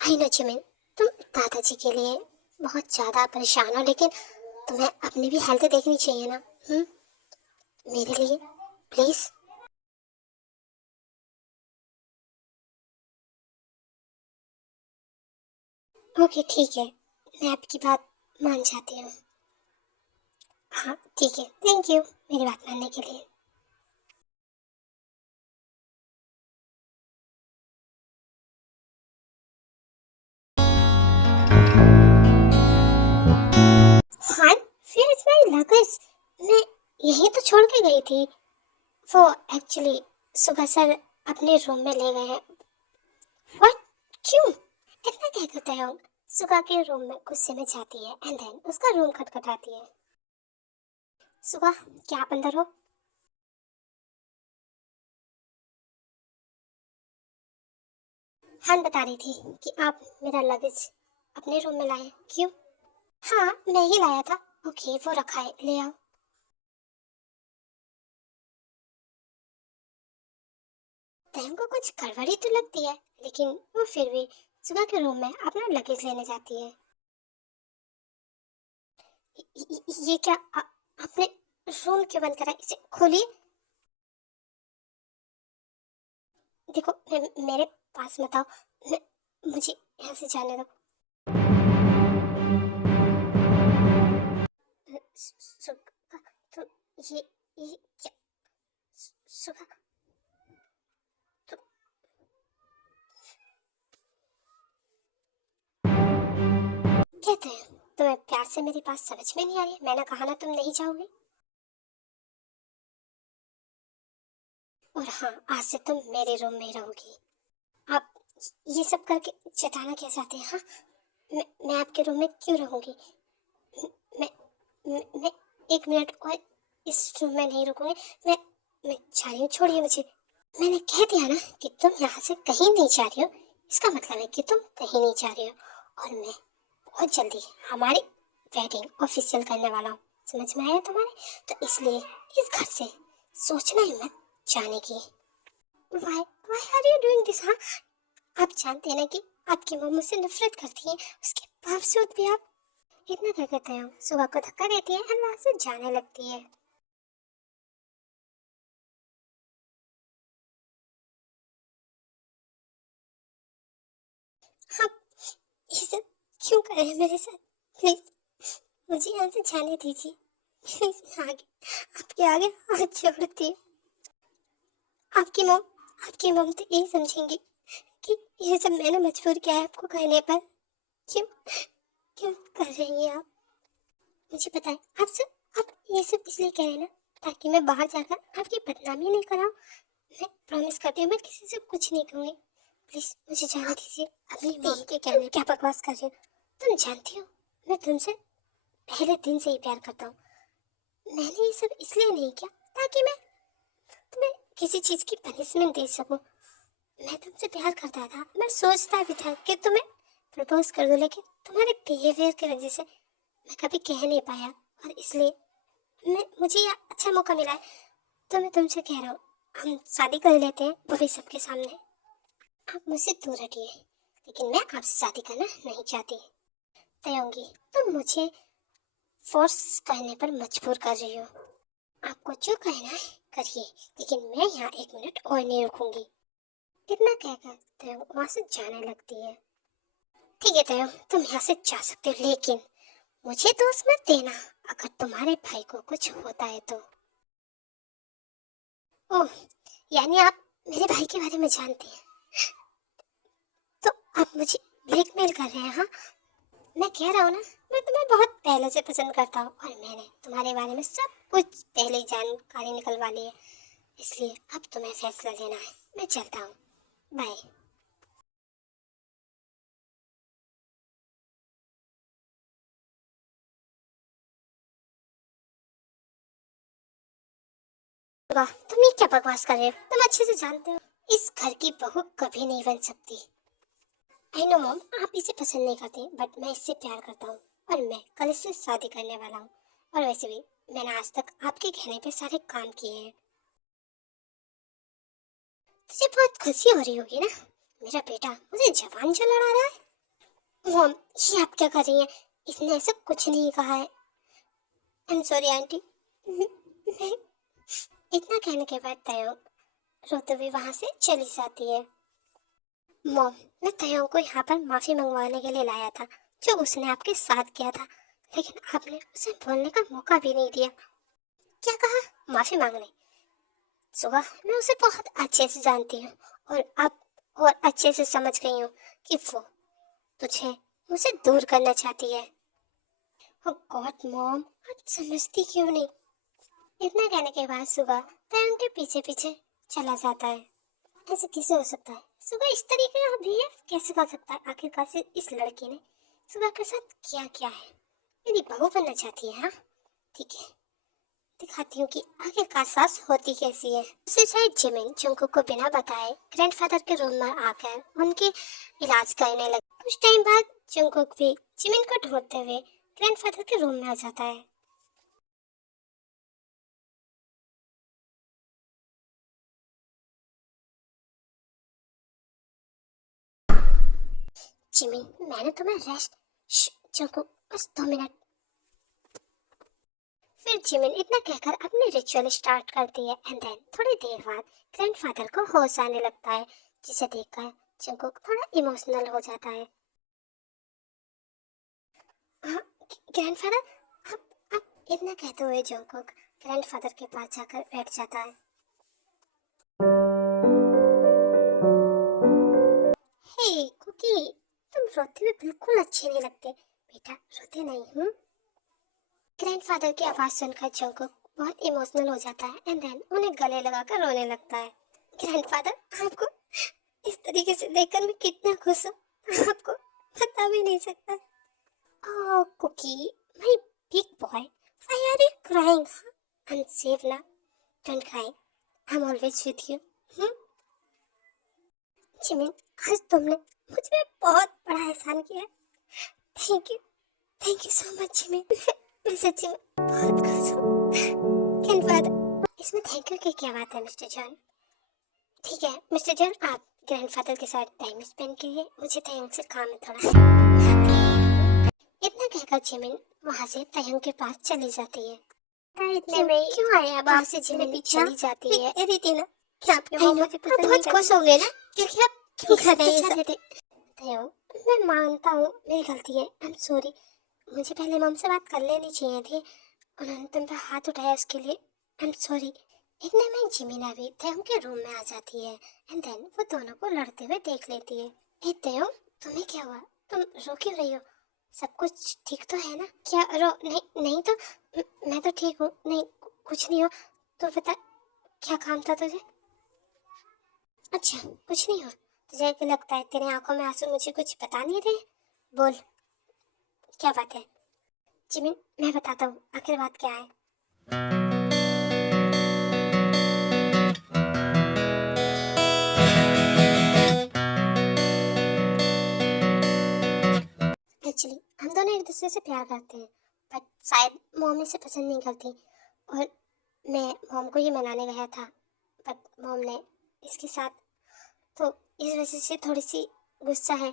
आई नो जिमिन, तुम दादाजी के लिए बहुत ज्यादा परेशान हो, लेकिन तुम्हें अपनी भी हेल्थ देखनी चाहिए ना। मेरे लिए प्लीज। ओके ठीक है, मैं आपकी बात मान जाती हूँ। हाँ ठीक है, थैंक यू मेरी बात मानने के लिए। हाँ, फिर इट्स माय लगेज। मैं यही तो छोड़ के गई थी। वो एक्चुअली सुबह सर अपने रूम में ले गए हैं। व्हाट? क्यों? इतना क्या करते हो? सुगा के रूम में गुस्से में जाती है एंड देन उसका रूम खटखटाती है। सुगा, क्या आप अंदर हो? हान बता रही थी कि आप मेरा लगेज अपने रूम में लाए। क्यों? हाँ, मैं ही लाया था। ओके, वो रखा है, ले आओ। तैम को कुछ गड़बड़ी तो लगती है, लेकिन वो फिर भी सुगा के रूम में अपना लगेज लेने जाती है। ये क्या आपने रूम क्यों बंद करा? इसे खोलिए। देखो मेरे पास मत आओ, मुझे यहाँ से जाने दो। सुगा, तुम ये क्या? सुगा, तुम कहते हैं तुम्हें प्यार से मेरी बात समझ में नहीं आ रही? मैंने कहा ना तुम नहीं जाओगे। और हाँ, आज से तुम मेरे रूम में ही रहोगी। आप ये सब करके जताना क्या चाहते हैं? हाँ, मैं आपके रूम में क्यों रहूंगी? मैं मैं 1 मिनट और इस रूम में नहीं रुकूंगी। मैं मैं जा रही हूँ, छोड़िए मुझे। मैंने कह दिया ना कि तुम यहाँ से कहीं नहीं जा रही हो, इसका मतलब है कि तुम कहीं नहीं जा रही हो। और मैं बहुत जल्दी हमारी वेडिंग ऑफिशियल करने वाला हूँ। समझ में आया तुम्हारे? तो इसलिए इस घर से सोचना ही मत जाने की। Why why are you doing this? हाँ, आप जानते हैं ना कि आपकी मम्मी मुझसे नफरत करती है, उसके बावजूद भी आप इतना क्या कहते हो, सुबह को धक्का देती है और वहां से जाने लगती है। आप ये सब क्यों कर रहे हैं मेरे साथ? प्लीज मुझे यहाँ से जाने दीजिए। प्लीज आगे, आपके आगे हाथ जोड़ती है। आपकी मम तो यही समझेंगी कि ये सब मैंने मजबूर किया है आपको कहने पर। क्यों क्यों कर रही हैं आप? मुझे बताएं। आप ये सब इसलिए कह रहे हैं ना ताकि मैं बाहर जाकर आपकी बदनामी नहीं कराऊं? मैं प्रॉमिस करती हूँ मैं किसी से कुछ नहीं कहूँगी। प्लीज मुझे जाने दीजिए। अपनी मॉम के कहने क्या बकवास कर रही हो? तुम जानती हो मैं तुमसे पहले दिन से ही प्यार करता हूँ। मैंने ये सब इसलिए नहीं किया ताकि मैं तुम्हें किसी चीज की पनिशमेंट दे सकूं। मैं तुमसे प्यार करता था, मैं सोचता भी था कि तुम्हें प्रपोज कर दूं, लेकिन तुम्हारे बिहेवियर की वजह से मैं कभी कह नहीं पाया। और इसलिए मुझे यह अच्छा मौका मिला है तो मैं तुमसे कह रहा हूँ हम शादी कर लेते हैं, वो भी सबके सामने। आप मुझसे दूर हटिए, लेकिन मैं आपसे शादी करना नहीं चाहती। तयंगी, तुम मुझे फोर्स करने पर मजबूर कर रही हो। आपको जो कहना है करिए, लेकिन मैं यहाँ 1 मिनट और नहीं रुकूंगी। इतना कहकर तयंग वहाँ से जाने लगती है। ठीक है तयंग, तुम यहाँ से जा सकते हो, लेकिन मुझे दोष मत देना अगर तुम्हारे भाई को कुछ होता है तो। ओह, यानी आप मेरे भाई के बारे में जानते हैं? तो आप मुझे ब्लैकमेल कर रहे हैं? हाँ, मैं कह रहा हूँ ना, मैं तुम्हें बहुत पहले से पसंद करता हूँ और मैंने तुम्हारे बारे में सब कुछ पहले ही जानकारी निकलवा ली है। इसलिए अब तुम्हें फैसला लेना है। मैं चलता हूँ, बाय। वाह, तुम ये क्या बकवास कर रहे हो? तुम अच्छे से जानते हो इस घर की बहू कभी नहीं बन सकती। आई नो मॉम, आप इसे पसंद नहीं करते, बट मैं इससे प्यार करता हूँ और मैं कल इससे शादी करने वाला हूँ। और वैसे भी मैंने आज तक आपके कहने पे सारे काम किए हैं। तुझे बहुत खुशी हो रही होगी ना? मेरा बेटा मुझे जवान जो लड़ा रहा है। मॉम, ये आप क्या कर रही हैं? इसने ऐसा कुछ नहीं कहा है। आई एम सॉरी आंटी। मैं इतना कहने के बाद तयो रोते हुए वहां से चली जाती है। मॉम, मैं तयो को यहाँ पर माफी मंगवाने के लिए लाया था जो उसने आपके साथ किया था, लेकिन आपने उसे बोलने का मौका भी नहीं दिया। क्या कहा? माफी मांगने? सुबह मैं उसे बहुत अच्छे से जानती हूँ और अब और अच्छे से समझ गई हूँ कि वो तुझे मुझसे दूर करना चाहती है। ओ गॉड मॉम, आप समझती क्यों नहीं? इतना कहने के बाद सुबह तय उनके पीछे पीछे चला जाता है। ऐसे कैसे हो सकता है? सुबह इस तरीके का बिहेव कैसे कर सकता है? आखिरकार से इस लड़की ने सुबह के साथ क्या किया है? मेरी बहू बनना चाहती है? हाँ ठीक है, दिखाती हूँ कि आखिरकार सास होती कैसी है। दूसरी साइड जिमिन जंकुक को बिना बताए ग्रैंडफादर के रूम में आकर उनके इलाज करने लगे। कुछ टाइम बाद जंकुक भी जिमिन को ढूंढते हुए ग्रैंडफादर के रूम में आ जाता है। जिमिन, मैंने तुम्हें रेस्ट। जंकुक, बस 2 मिनट। फिर जिमिन इतना कहकर अपनी रिचुअल स्टार्ट करती है एंड देन थोड़ी देर बाद ग्रैंडफादर को होश आने लगता है, जिसे देखकर जंकुक थोड़ा इमोशनल हो जाता है। हाँ, ग्रैंडफादर, आप इतना कहते हुए जंकुक ग्रैंडफादर के पास जाकर बैठ जाता है। हे कुकी, तुम रोते हुए बिल्कुल अच्छे नहीं लगते। बेटा रोते नहीं हूँ। ग्रैंडफादर की आवाज़ सुनकर जंगकुक बहुत इमोशनल हो जाता है एंड देन उन्हें गले लगाकर रोने लगता है। ग्रैंडफादर आपको इस तरीके से देखकर मैं कितना खुश हूँ, आपको बता भी नहीं सकता। Oh cookie, my big boy, why are you crying? I am safe ना, don't cry, I am always with you. Jimin, आज तुमने मुझ पे बहुत बड़ा एहसान किया है। Thank you so much Jimin. मैं सच्ची में बहुत खुश हूँ। ग्रैंडफादर, इसमें थैंक यू की क्या बात है मिस्टर जॉन? ठीक है मिस्टर जॉन, आप ग्रैंडफादर के साथ टाइम स्पेंड कीजिए, मुझे तयंग से काम है थोड़ा। इतना कहकर जिमिन वहाँ से तयंग के पास चली जाती है। इतने में क्यों आए अब? वहाँ से जिमिन भी चली जाती है। रितिना, क्या आपके मॉम मुझे पसंद नहीं करती? बहुत खुश होंगे ना, क्योंकि आप क्यों कर रहे हैं ये सब? तयंग, मैं मानता हूँ मेरी गलती है, आई एम सॉरी। मुझे पहले मॉम से बात कर लेनी चाहिए थी, उन्होंने तुम पे हाथ उठाया उसके लिए, आई एम सॉरी। इतने में जिमिना भी तयंग के रूम में आ जाती है एंड देन वो दोनों को लड़ते हुए देख लेती है। ए तयंग, तुम्हें क्या हुआ? तुम रो क्यों रही हो? सब कुछ ठीक तो है ना? क्या रो? नहीं नहीं तो मैं तो ठीक हूँ, नहीं कुछ नहीं हो। तो बता, क्या काम था तुझे? अच्छा कुछ नहीं हो। तुझे क्या लगता है तेरे आंखों में आंसू मुझे कुछ बता नहीं रहे? बोल, क्या बात है? जिमिन, मैं बताता हूँ आखिर बात क्या है। एक्चुअली हम दोनों एक दूसरे से प्यार करते हैं, बट शायद मॉम इसे पसंद नहीं करती और मैं मॉम को ये मनाने गया था, बट मॉम ने इसके साथ, तो इस वजह से थोड़ी सी गुस्सा है।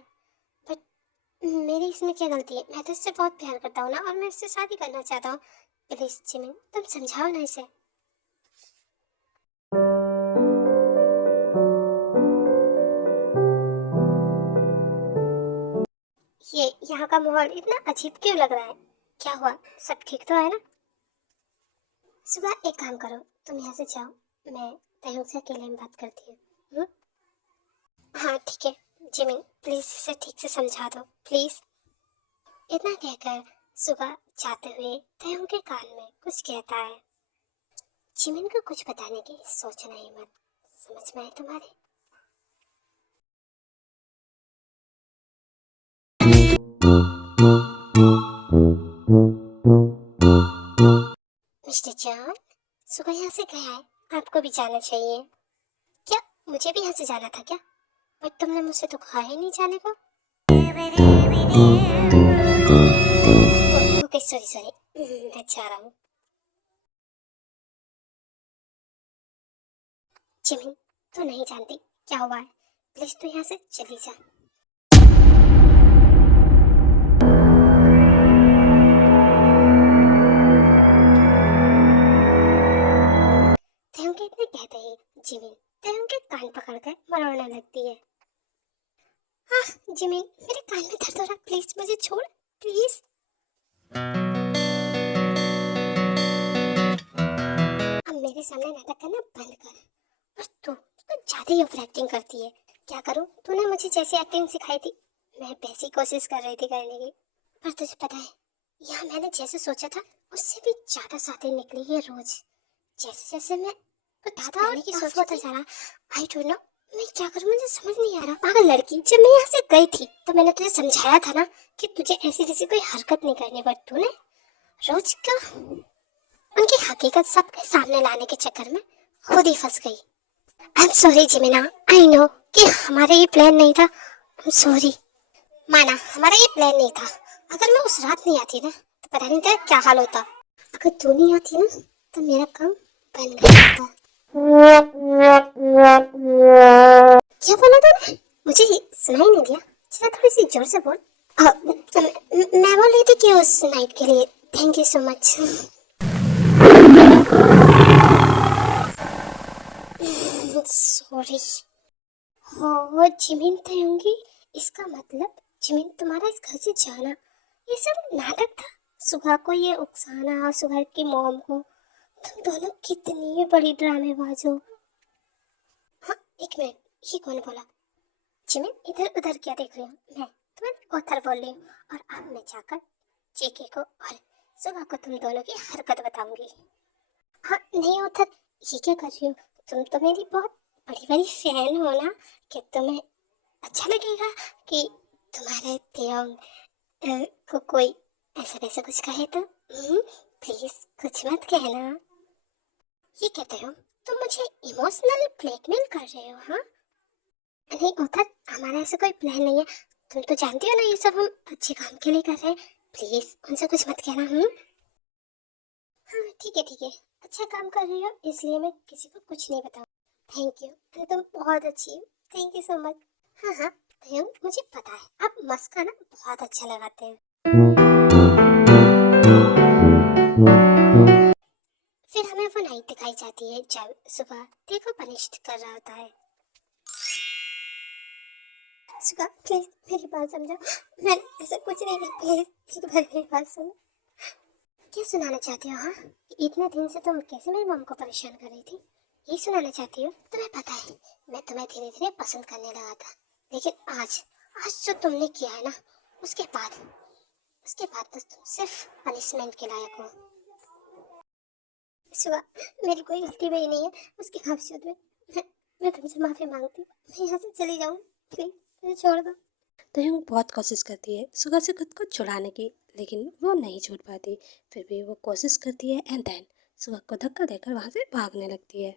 बट मेरी इसमें क्या गलती है? मैं तो इससे बहुत प्यार करता हूँ ना, और मैं इससे शादी करना चाहता हूँ। प्लीज जिमिन, तुम समझाओ ना इसे। ये यहाँ का माहौल इतना अजीब क्यों लग रहा है? क्या हुआ? सब ठीक तो है ना? सुबह एक काम करो, तुम यहाँ से जाओ, मैं तयंग से अकेले में बात करती हूँ। हाँ ठीक है जिमिन, प्लीज इसे ठीक से समझा दो प्लीज। इतना कहकर सुबह जाते हुए तयंग के कान में कुछ कहता है। जिमिन को कुछ बताने की सोचना ही मत, समझ में आए तुम्हारे? मिस्टर जॉन, सुबह यहाँ से गया है, आपको भी जाना चाहिए। क्या मुझे भी यहाँ से जाना था क्या? बट तुमने मुझसे तो कहा ही नहीं जाने को। ओके सॉरी, मैं जा रहा हूँ। जिमिन, तू नहीं जानती क्या हुआ है, प्लीज तू यहाँ से चली जा। तयंग के इतने कहते ही जिमिन तयंग के कान पकड़कर मरोड़ने लगती है। हाँ जिमिन, मेरे कान में दर्द हो रहा, प्लीज मुझे छोड़, प्लीज। अब मेरे सामने नाटक करना बंद कर, और तू कुछ ज्यादा ही ओवर एक्टिंग करती है। क्या करूं? तूने मुझे जैसी एक्टिंग सिखाई थी, मैं वैसी कोशिश कर रही थी करने की, पर तुझे पता है यहाँ मैंने जैसे सोचा था उससे भी ज्यादा साथी निकली है रोज। जैसे जैसे मैं कुछ करने की सोचता जा रहा, आई डोंट नो मैं क्या करूं, मुझे समझ नहीं आ रहा। पागल लड़की, जब मैं यहाँ से गई थी तो मैंने तुझे समझाया था ना कि तुझे ऐसी जैसी कोई हरकत नहीं करनी, पर तूने रोज का उनकी हकीकत सबके सामने लाने के चक्कर में खुद ही फंस गई। आई एम सॉरी जिमिना, आई नो कि हमारा ये प्लान नहीं था, आई एम सॉरी। माना हमारा ये प्लान नहीं था, अगर मैं उस रात नहीं आती ना तो पता नहीं तेरा क्या हाल होता। अगर तू नहीं आती ना तो मेरा काम बन गया था। क्या बोला तूने? मुझे सुनाई नहीं दिया, जरा थोड़ी सी जोर से बोल। मैं बोल रही थी कि उस नाइट के लिए thank you so much. Sorry. हो जिमिन तयंगी, इसका मतलब जिमिन तुम्हारा इस घर से जाना ये सब नाटक था। सुबह को ये उकसाना, सुबह की मॉम को, तुम दोनों कितनी बड़ी ड्रामेबाज हो। हाँ एक मिनट, ये कौन बोला? जिमिन इधर उधर क्या देख रही हो? मैं तो मैं ओथर बोल रही हूँ और अब मैं जाकर जेके को और सुगा को तुम दोनों की हरकत बताऊंगी। हाँ नहीं ओथर, ये क्या कर रही हो? तुम तो मेरी बहुत बड़ी बड़ी फैन हो ना, कि तुम्हें अच्छा लगेगा कि तुम्हारे तेयोंग को कोई ऐसा वैसा कुछ कहे तो? प्लीज कुछ मत कहना। ये कहते हो तुम मुझे इमोशनली ब्लैकमेल कर रहे हो? हाँ नहीं उधर, हमारा ऐसा कोई प्लान नहीं है। तुम तो जानती हो ना, ये सब हम अच्छे काम के लिए कर रहे हैं। प्लीज उनसे कुछ मत कहना। हाँ ठीक है, अच्छा काम कर रही हो इसलिए मैं किसी को कुछ नहीं बताऊँ। थैंक यू, तुम बहुत अच्छी हो। Thank you so much. हाँ तयंग, मुझे पता है आप मस्का ना बहुत अच्छा लगाते हैं। फिर हमें वो नाइट दिखाई जाती है जब सुबह ते को पनिश कर रहा होता है। सुबह प्लीज मेरी बात समझो, मैंने ऐसा कुछ नहीं किया। प्लीज एक बार मेरी बात सुनो। क्या सुनाना चाहती हो? हाँ इतने दिन से तुम कैसे मेरी मम को परेशान कर रही थी, यही सुनाना चाहती हो? तुम्हें पता है मैं तुम्हें धीरे धीरे पसंद करने लगा था, लेकिन आज जो तुमने किया है ना, उसके बाद तो तुम सिर्फ पनिशमेंट के लायक हो। सुबह मेरी कोई गलती भी नहीं है, उसके बावजूद मैं तुमसे माफी मांगती हूँ। मैं यहाँ से चली जाऊँ, प्लीज मुझे छोड़ दो। तयंग बहुत कोशिश करती है सुगा से खुद को छुड़ाने की, लेकिन वो नहीं छूट पाती। फिर भी वो कोशिश करती है एंड देन सुगा को धक्का देकर वहाँ से भागने लगती है।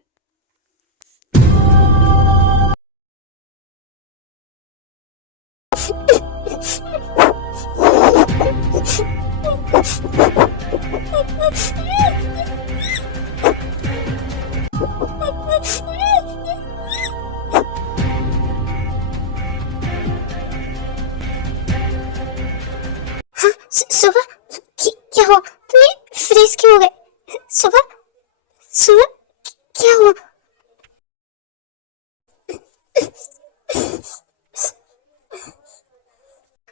हाँ सुबह क्या हुआ? तुम ये फ्रीज क्यों हो गए? सुबह क्या हुआ?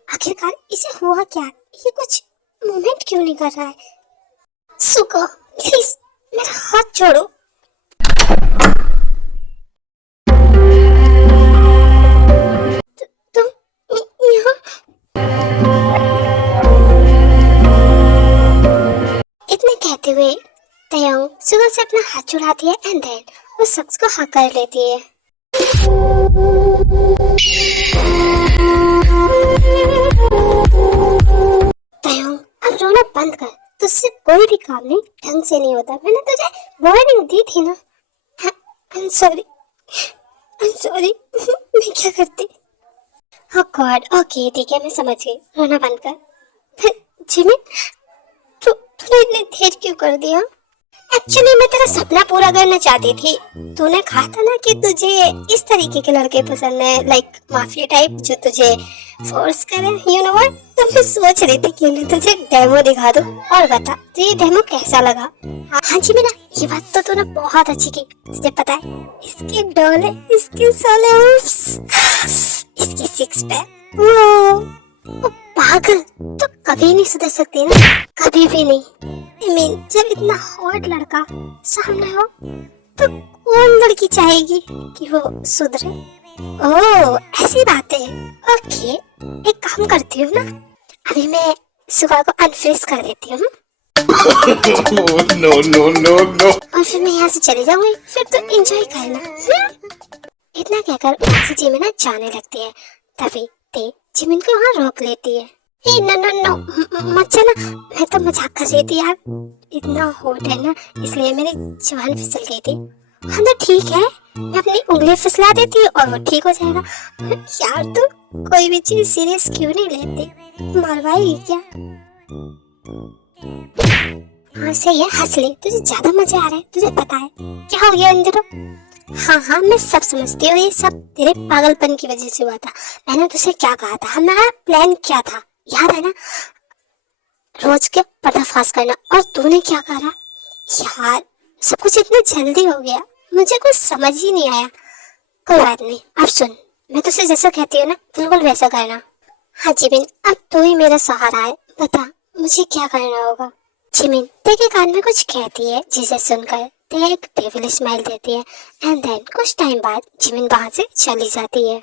आखिरकार इसे हुआ क्या? ये कुछ मूवमेंट क्यों नहीं कर रहा है? सुको प्लीज मेरा हाथ छोड़ो। तुम यहाँ? इतने कहते हुए तयंग सुगा से अपना हाथ छुड़ाती है एंड देन वो शख्स को हक कर लेती है। तयंग अब रोना बंद कर, तुझसे कोई भी काम नहीं ढंग से नहीं होता। मैंने तुझे वार्निंग दी थी ना। आई एम सॉरी मैं क्या करती? ओह गॉड, ओके ठीक है मैं समझ गई, रोना बंद कर। फिर जिमिन तूने इतनी देर क्यों कर दिया? एक्चुअली मैं तेरा सपना पूरा करना चाहती थी। तूने कहा था ना कि तुझे इस तरीके के लड़के पसंद है, लाइक माफिया टाइप, जो तुझे फोर्स करे। यू नो व्हाट, तो मैं सोच रही थी क्यों नहीं तुझे डेमो दिखा दूं और बता तुझे डेमो कैसा लगा। हाँ जी मीना, ये बात तो तूने बहुत अच्छी की। तुझे पता है इसके डोले, इसके सोले, इसके सिक्स पैक, वो पागल तो कभी नहीं सुधर सकती ना, कभी भी नहीं। I mean, जब इतना हॉट लड़का सामने हो तो कौन लड़की चाहेगी कि वो सुधरे? ओह ऐसी बात है, ओके एक काम करती हूँ ना, अभी मैं सुबह को अनफ्रीज कर देती हूँ। नो और फिर मैं यहाँ से चली जाऊंगी, फिर तो एंजॉय करना। इतना कहकर वहाँ से जिमिना जाने लगती है। तभी ते जिमिन को वहाँ रोक लेती है। नो मत चला, मैं तो मजाक कर रही थी यार, इतना हॉट है ना इसलिए मेरी जुबान फिसल गई थी। हाँ तो ठीक है, मैं अपनी उंगली फिसला देती हूँ और वो ठीक हो जाएगा। यार तू कोई भी चीज सीरियस क्यों नहीं लेती, मरवाएगी क्या? हाँ सही है, हंस ले, तुझे ज्यादा मजे आ रहे हैं। तुझे पता है क्या हो गया अंदर? हाँ मैं सब समझती हूँ, ये सब तेरे पागलपन की वजह से हुआ था। मैंने तुझे क्या कहा था, हमारा प्लान क्या था याद है ना, रोज के पर्दाफाश करना, और तूने क्या करा यार? सब कुछ इतना जल्दी हो गया, मुझे कुछ समझ ही नहीं आया। कोई बात नहीं, अब सुन, मैं तुझसे जैसा कहती हूँ ना बिल्कुल वैसा करना। हाँ जिमिन, अब तू ही मेरा सहारा है, बता मुझे क्या करना होगा? जिमिन तेरे कान में कुछ कहती है, जिसे सुनकर ते एक डेविल स्माइल देती है एंड देन कुछ टाइम बाद जिमिन वहां से चली जाती है।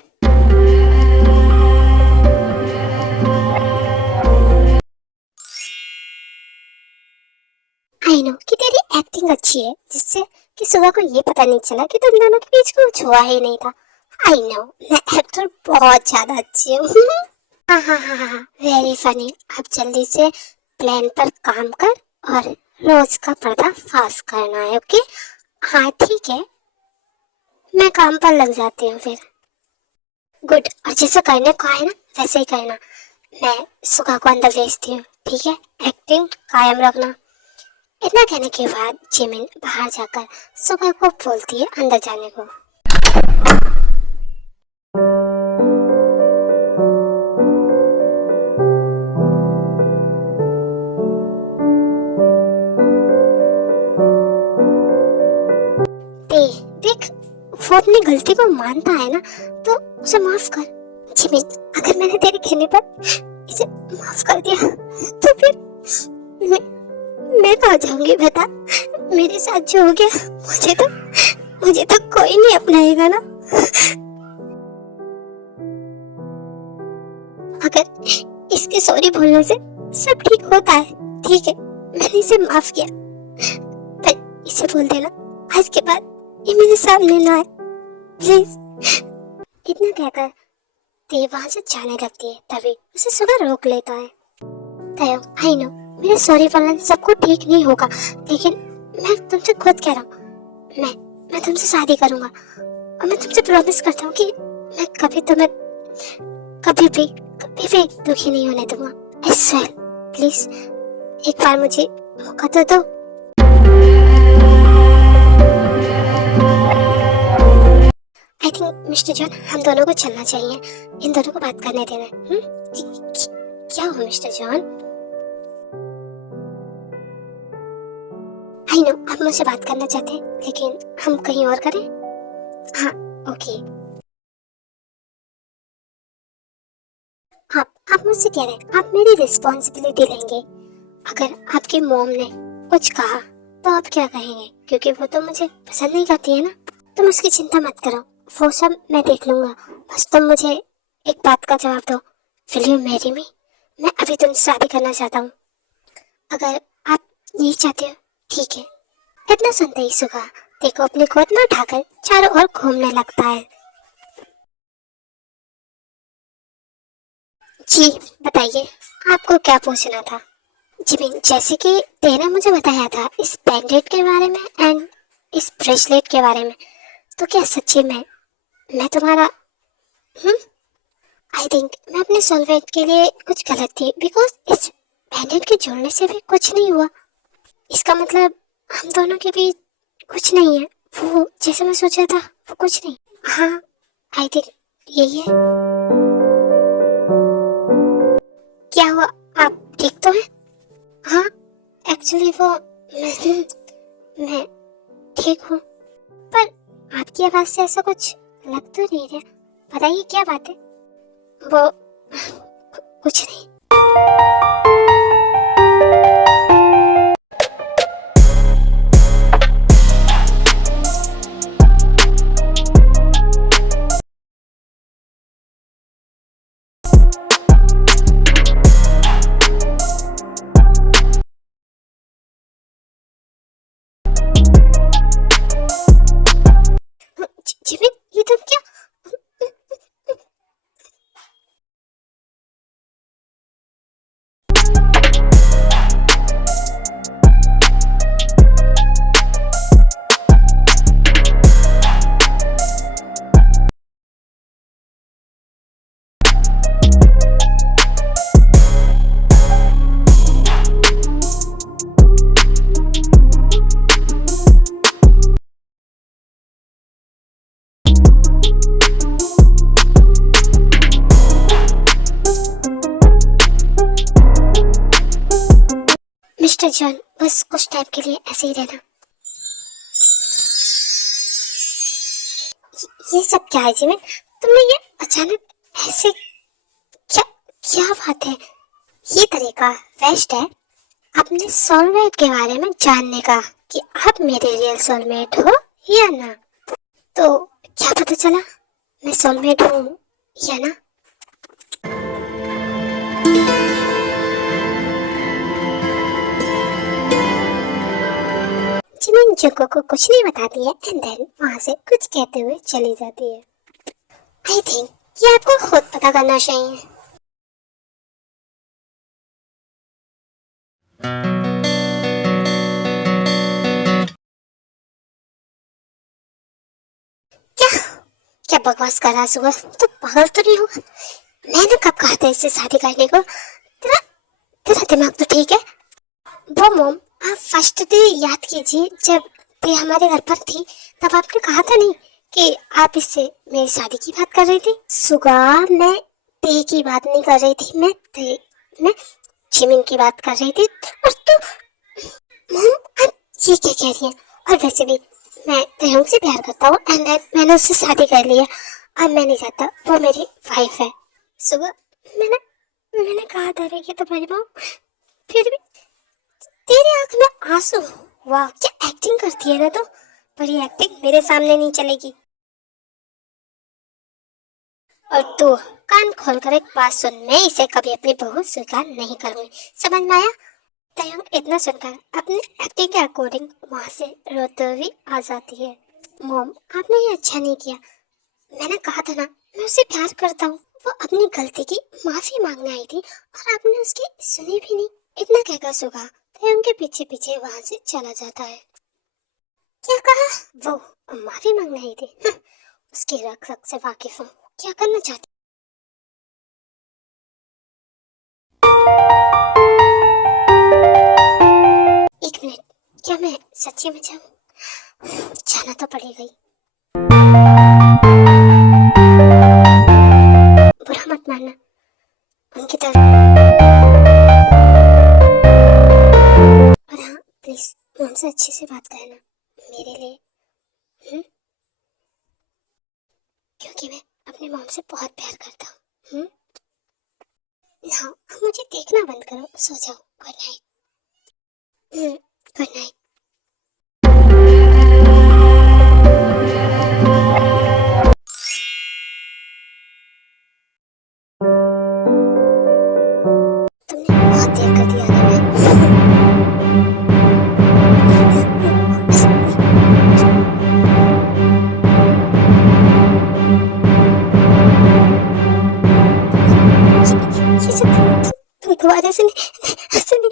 आई नो कि तेरी एक्टिंग अच्छी है, जिससे कि सुबह को ये पता नहीं चला कि तुम दोनों के बीच कुछ हुआ ही नहीं था। आई नो, मैं एक्टर बहुत ज्यादा अच्छी हूँ। हाँ हाँ हाँ हाँ, वेरी फनी। अब जल्दी से प्लान पर काम कर और रोज का पर्दा फाश करना है, ओके? हाँ ठीक है, मैं काम पर लग जाती हूँ फिर। गुड, और जैसे करने को है ना वैसे ही करना। मैं सुगा को अंदर भेजती हूँ, ठीक है? एक्टिंग कायम रखना। इतना कहने के बाद जिमिन बाहर जाकर सुगा को बोलती है अंदर जाने को। देख, वो अपनी गलती को मानता है ना, तो उसे माफ कर। जिमिन, अगर मैंने तेरे कहने पर इसे माफ कर दिया तो फिर मैं कहाँ जाऊंगी बता? मेरे साथ जो हो गया, मुझे तो कोई नहीं अपनाएगा ना। अगर इसके सॉरी बोलने से सब ठीक होता है, ठीक है, मैंने इसे माफ किया, पर इसे बोल देना आज के बाद ये मेरे सामने ना आए, प्लीज। इतना कहकर देव वहां से जाने लगती है, तभी उसे सुबह रोक लेता है। तयो, आई नो मेरे सॉरी बोलने से सबको ठीक नहीं होगा, लेकिन मैं तुमसे खुद कह रहा हूँ, मैं तुमसे शादी करूंगा और मैं तुमसे प्रॉमिस करता हूँ कि मैं कभी भी दुखी नहीं होने दूंगा। आई स्वेयर, प्लीज एक बार मुझे मौका तो दो। आई थिंक मिस्टर जॉन, हम दोनों को चलना चाहिए, इन दोनों को बात करने देना। क्या हो मिस्टर जॉन? आई नो आप मुझसे बात करना चाहते हैं, लेकिन हम कहीं और करें। हाँ ओके। आप मुझसे कह रहे हैं आप मेरी रिस्पॉन्सिबिलिटी लेंगे। अगर आपकी मॉम ने कुछ कहा तो आप क्या कहेंगे? क्योंकि वो तो मुझे पसंद नहीं करती है ना। तुम उसकी चिंता मत करो, वो सब मैं देख लूंगा। बस तुम मुझे एक बात का जवाब दो, विल यू मैरी मी? मैं अभी तुमसे शादी करना चाहता हूँ। अगर आप नहीं चाहते हो ठीक है। इतना सुनते ही सुगा देखो अपनी गोद में उठाकर चारों ओर घूमने लगता है। जी बताइए, आपको क्या पूछना था? जिमिन, जैसे कि तेने मुझे बताया था इस बैंडेड के बारे में एंड इस ब्रेसलेट के बारे में, तो क्या सच्ची में मैं तुम्हारा आई थिंक मैं अपने सोलमेट के लिए कुछ गलत थी, बिकॉज इस बैंडेड के जुड़ने से भी कुछ नहीं हुआ। इसका मतलब हम दोनों के बीच कुछ नहीं है, वो जैसे मैं सोचा था वो कुछ नहीं। हाँ आई थिंक यही है। क्या हुआ, आप ठीक तो हैं? हाँ एक्चुअली वो मैं ठीक हूँ, पर आपकी आवाज से ऐसा कुछ लग तो नहीं रहा। बताइए क्या बात है? वो कुछ नहीं। जिमिन, ये तुम क्या? मिस्टर जॉन, बस कुछ टाइम के लिए ऐसे ही रहना। ये सब क्या है जिमिन? तुमने ये अचानक ऐसे क्या क्या बात है? ये तरीका बेस्ट है अपने सोलमेट के बारे में जानने का, कि आप मेरे रियल सोलमेट हो या ना। तो क्या पता चला मैं सोलमेट हूँ या ना? जुंगकुक को कुछ नहीं बताती है एंड देन वहां से कुछ कहते हुए चली जाती है। आई थिंक ये आपको खुद पता करना चाहिए। क्या क्या बकवास कर रहा है सुबह? तो पागल तो नहीं होगा? मैंने कब कहा था इससे शादी करने को? तेरा तेरा दिमाग तो ठीक है? वो मॉम, आप फर्स्ट डे याद कीजिए जब ते हमारे घर पर थी, तब आपने कहा था नहीं कि आप इससे मेरी शादी की बात कर रही थी? सुगा, मैं ते की बात नहीं कर रही थी, मैं जिमिन की बात कर रही थी। और तू मॉम, आप ये क्या कह रही हैं? और वैसे भी मैं तेहंग से प्यार करता हूँ एंड मैंने उससे शादी कर लिया। अब मैं नहीं चाहता वो मेरी वाइफ है। सुबह मैंने मैंने कहा था रे कि तुम्हारी मॉम, फिर भी तेरी आंख में आंसू। वाह, क्या एक्टिंग करती है ना तो। पर ये एक्टिंग मेरे सामने नहीं चलेगी। और तू कान खोलकर एक बात सुन, मैं इसे कभी अपनी बहू स्वीकार नहीं करूंगी, समझ में आया? तयंग इतना सुनकर अपनी एक्टिंग के अकॉर्डिंग वहां से रोते हुए आ जाती है। मॉम, आपने ये अच्छा नहीं किया। मैंने कहा था ना मैं उसे प्यार करता हूँ। वो अपनी गलती की माफी मांगने आई थी और आपने उसकी सुनी भी नहीं। इतना कहकर सुगा तयंग के पीछे पीछे वहां से चला जाता है। क्या कहा? वो माफी मांगने आई थी? उसकी रग रग से वाकिफ हूँ, क्या करना चाहती। एक मिनट, क्या मैं सच्ची में जाऊँ? जाना तो पड़ेगा ही। बुरा मत मानना, उनकी तरफ। और हाँ, प्लीज उनसे अच्छे से बात करना मेरे लिए। हुँ? क्योंकि मैं अपने मॉम से बहुत प्यार करता हूँ। नाउ अब मुझे देखना बंद करो, सो जाओ। Good night. Good night. तुमने बहुत देर कर दिया आने में। ये सब तुम दोबारा से नहीं, ऐसे नहीं।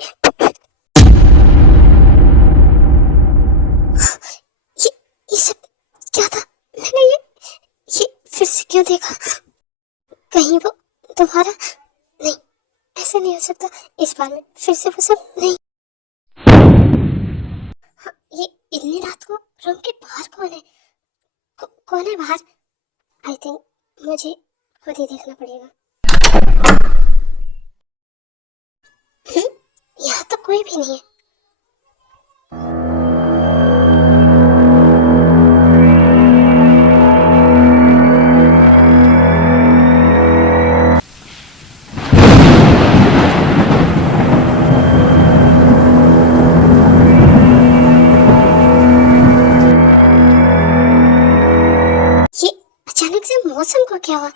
ये ये सब क्या था? मैंने ये फिर से क्यों देखा? कहीं वो दोबारा नहीं, ऐसा नहीं हो सकता। इस बार में फिर से वो सब नहीं। हाँ, ये इतनी रात को रूम के बाहर कौन है? कौन है बाहर? आई थिंक मुझे खुद ही देखना पड़ेगा। यहाँ तो कोई भी नहीं है। ये अचानक से मौसम को क्या हुआ?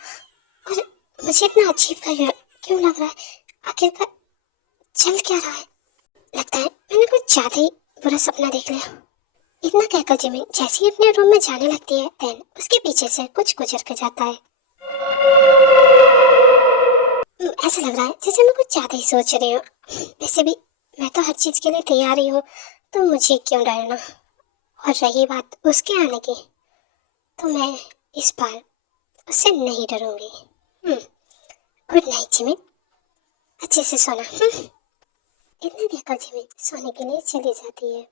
और मुझे इतना अजीब क्यों लग रहा है? आखिरकार चल क्या रहा है? लगता है मैंने कुछ ज्यादा ही बुरा सपना देख लिया। इतना कहकर जिमिन जैसे ही अपने रूम में जाने लगती है, देन उसके पीछे से कुछ गुजर के जाता है। ऐसा लग रहा है जैसे मैं कुछ ज्यादा ही सोच रही हूँ। वैसे भी मैं तो हर चीज के लिए तैयार ही हूँ, तो मुझे क्यों डरना? और रही बात उसके आने की, तो मैं इस बार उससे नहीं डरूंगी। गुड नाइट जिमिन, अच्छे से सोना। इतना कहकर जिमिन सोने के लिए चली जाती है।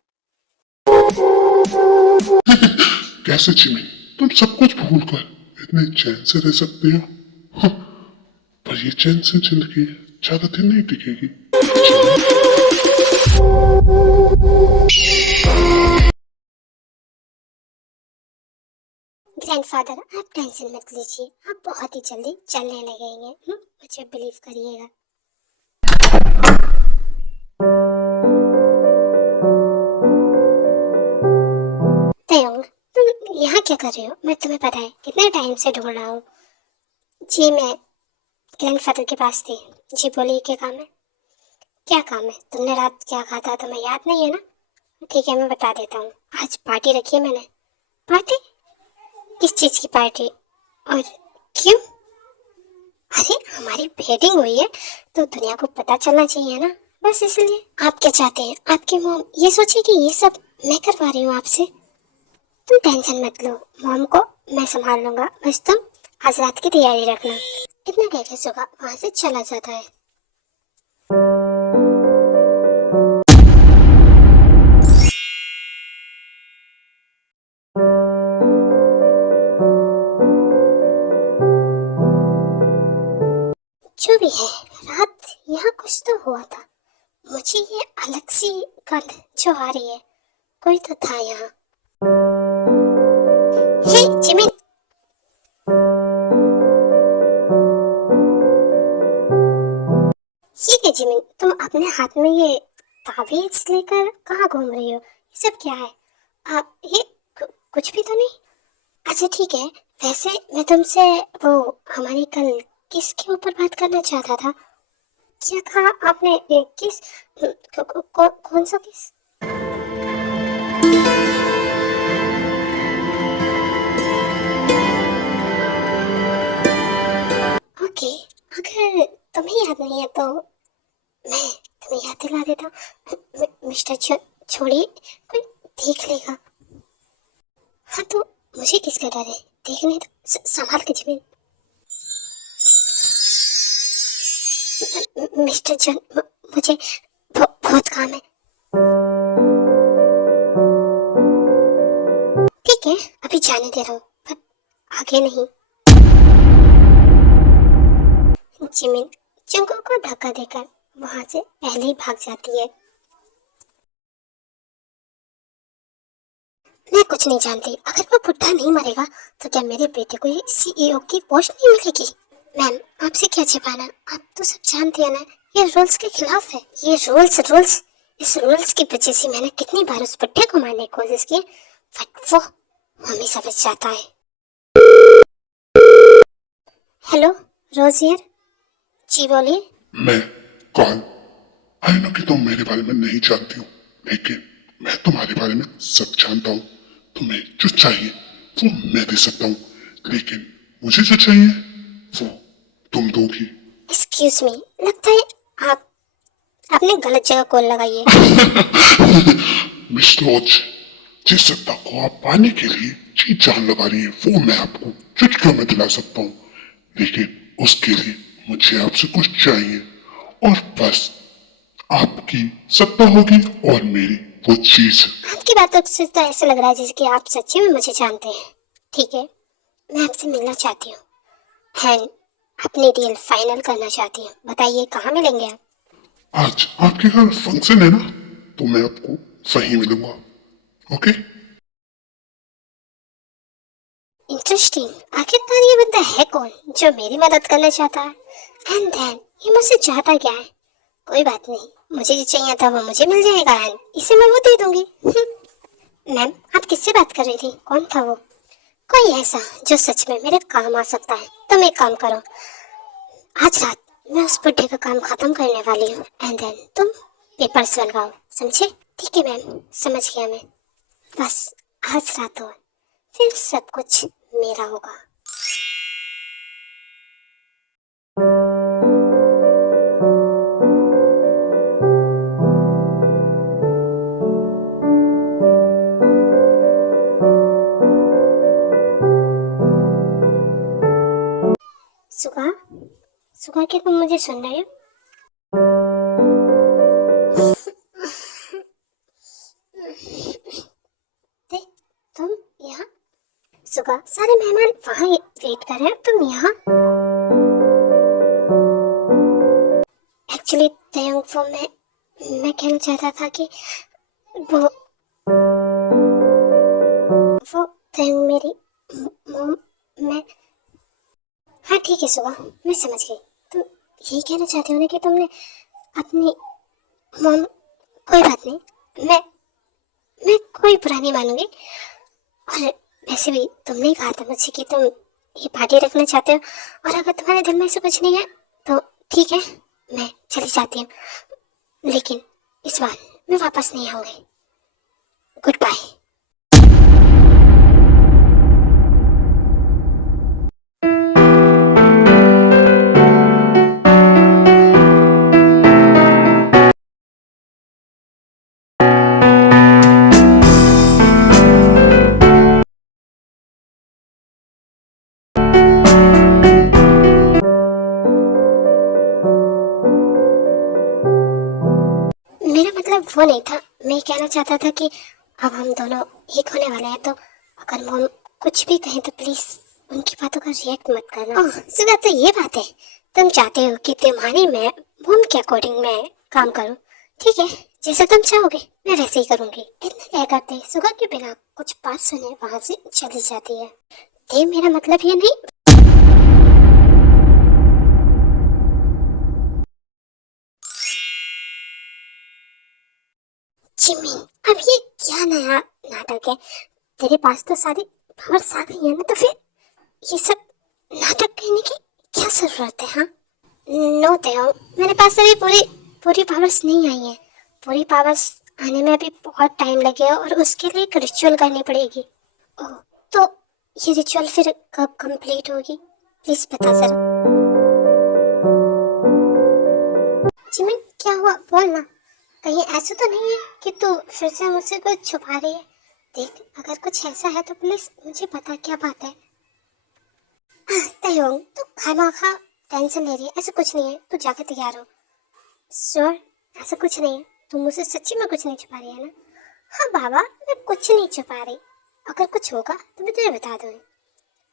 कैसे चिमी, तुम सब कुछ भूल कर इतने चैन से रह सकती हो? हाँ, पर ये चैन से जिंदगी ज्यादा दिन नहीं टिकेगी। ग्रैंडफादर, आप टेंशन मत लीजिए, आप बहुत ही जल्दी चलने लगेंगे। मुझे बिलीव करिएगा। तयंग, तुम यहाँ क्या कर रहे हो? मैं तुम्हें पता है कितने टाइम से ढूंढ रहा हूँ। जी मैं ग्रैंडफादर के पास थी। जी बोलिए, क्या काम है? क्या काम है? तुमने रात क्या कहा था तुम्हें याद नहीं है ना? ठीक है, मैं बता देता हूँ। आज पार्टी रखी है मैंने। पार्टी? किस चीज़ की पार्टी? और क्यों? अरे हमारी वेडिंग हुई है तो दुनिया को पता चलना चाहिए ना, बस इसलिए। आप क्या चाहते हैं? आपकी मॉम ये सोचे कि ये सब मैं करवा रही हूँ आपसे? तुम टेंशन मत लो, मॉम को मैं संभाल लूंगा, बस तुम आज रात की तैयारी रखना। इतना कह के सुगा वहां से चला जाता है। जो भी है, रात यहाँ कुछ तो हुआ था। मुझे ये अलग सी गंध जो आ रही है, कोई तो था यहाँ। हे जिमिन, ये क्या जिमिन, तुम अपने हाथ में ये ताबीज लेकर कहाँ घूम रही हो? ये सब क्या है? आप ये कुछ भी तो नहीं। अच्छा ठीक है, वैसे मैं तुमसे वो हमारी कल किस के ऊपर बात करना चाहता था। क्या कहा आपने? किस? कौन सा किस? ओके, अगर तुम्हें याद नहीं है तो मैं तुम्हें याद दिला देता हूँ। मिस्टर छोड़िए, कोई देख लेगा। हाँ तो मुझे किसका डर है? देखने तो संभाल के जिमिन। मिस्टर जॉन, मुझे बहुत काम है। ठीक है, अभी जाने दे रहा हूँ, पर आगे नहीं। जिमिन जंगल को धक्का देकर वहां से पहले ही भाग जाती है। मैं कुछ नहीं जानती, अगर वो बुढ़ा नहीं मरेगा तो क्या मेरे बेटे को ये सीईओ की पोस्ट नहीं मिलेगी? मैम, आपसे क्या छिपाना, आप तो सब जानते हैं ना, ये रूल्स के खिलाफ है। ये रूल्स, इस रूल्स की वजह से मैंने कितनी बार उस बुढ़े को मारने की कोशिश की, बट वो हमेशा बच जाता है। हेलो, रोजियर जी बोलिए। मैं कौन? आई नो कि तुम मेरे बारे में नहीं जानती हो, लेकिन मैं तुम्हारे बारे में सब जानता हूँ। तुम्हें जो चाहिए वो मैं दे सकता हूँ, लेकिन मुझे जो चाहिए वो तुम दोगी। एक्सक्यूज मी, लगता है आपने गलत जगह कॉल लगाई है। मिस रोज, जिस सत्ता को आप पाने के लिए जी जान लगा रही है वो मैं आपको चुटकियों में दिला सकता हूँ, लेकिन उसके लिए मुझे आपसे कुछ चाहिए, और बस आपकी सत्ता होगी और मेरी वो चीज। आपकी बातों से तो ऐसा लग रहा है जैसे कि आप सच्ची में मुझे जानते हैं। ठीक है, मैं आपसे मिलना चाहती हूँ एंड अपनी डील फाइनल करना चाहती हूँ। बताइए कहाँ मिलेंगे आप? आज आपके घर फंक्शन है ना, तो मैं आपको वहीं मिलूंगा। ओके? इंटरेस्टिंग, आखिरकार ये बंदा है कौन जो मेरी मदद करना चाहता है? एंड देन ये मुझसे चाहता क्या है? कोई बात नहीं, मुझे जो चाहिए था वो मुझे मिल जाएगा एंड इसे मैं वो दे दूंगी। मैम, आप किससे बात कर रही थी? कौन था वो? कोई ऐसा जो सच में मेरे काम आ सकता है। तुम एक काम करो, आज रात मैं उस बुढ़े का काम खत्म करने वाली हूँ एंड देन तुम पेपर्स बनवाओ, समझे? ठीक है मैम, समझ गया मैं। बस आज रात और फिर सब कुछ मेरा होगा। सुगा, सुगा, क्या तुम मुझे सुन रहे हो? दे, तुम यहाँ? सुगा, सारे मेहमान वहाँ वेट कर रहे हैं, तुम यहाँ? एक्चुअली तयंग वो मैं कहना चाहता था कि वो वो तयंग मेरी मॉम, मैं। हाँ ठीक है सुगा, मैं समझ गई। तुम यही कहना चाहते हो ना कि तुमने अपनी मॉम। कोई बात नहीं, मैं कोई बुरा नहीं मानूंगी। और वैसे भी तुमने ही कहा था मुझसे कि तुम ये पार्टी रखना चाहते हो, और अगर तुम्हारे दिल में से कुछ नहीं है तो ठीक है, मैं चली जाती हूँ, लेकिन इस बार मैं वापस नहीं आऊंगी। वो नहीं था, मैं कहना चाहता था कि अब हम दोनों एक होने वाले हैं, तो अगर मॉम कुछ भी कहें तो प्लीज उनकी बातों का रिएक्ट मत करना। ओह सुगा, तो ये बात है, तुम चाहते हो कि तुम्हारी मैं मॉम के अकॉर्डिंग मैं काम करूं। ठीक है, जैसा तुम चाहोगे मैं वैसे ही करूंगी। इतना क्या करते सुगा के बिना कुछ बात सुने वहां से चली जाती है। ते मेरा मतलब ये नहीं। जिमिन, अब ये क्या नया नाटक है? तेरे पास तो सारी पावर्स आ गई है ना, तो फिर ये सब नाटक कहने की क्या जरूरत है? हाँ नो तेओ, मेरे पास अभी पूरी पावर्स नहीं आई है। पूरी पावर्स आने में अभी बहुत टाइम लगेगा और उसके लिए एक रिचुअल करनी पड़ेगी। ओह, तो ये रिचुअल फिर कब कंप्लीट होगी? प्लीज बता जरा। जिमिन क्या हुआ, बोल ना। कहीं ऐसा तो नहीं है कि तू फिर से मुझसे कुछ छुपा रही है? देख, अगर कुछ ऐसा है तो प्लीज मुझे बता, क्या बात है? तयोंग, तू खाना खा टेंशन ले रही है, ऐसा कुछ नहीं है, तू जाके तैयार हो। श्योर, ऐसा कुछ नहीं है, तू मुझसे सच्ची में कुछ नहीं छुपा रही है ना? हाँ बाबा, मैं कुछ नहीं छुपा रही, अगर कुछ होगा तो मैं तुझे बता दूंगी।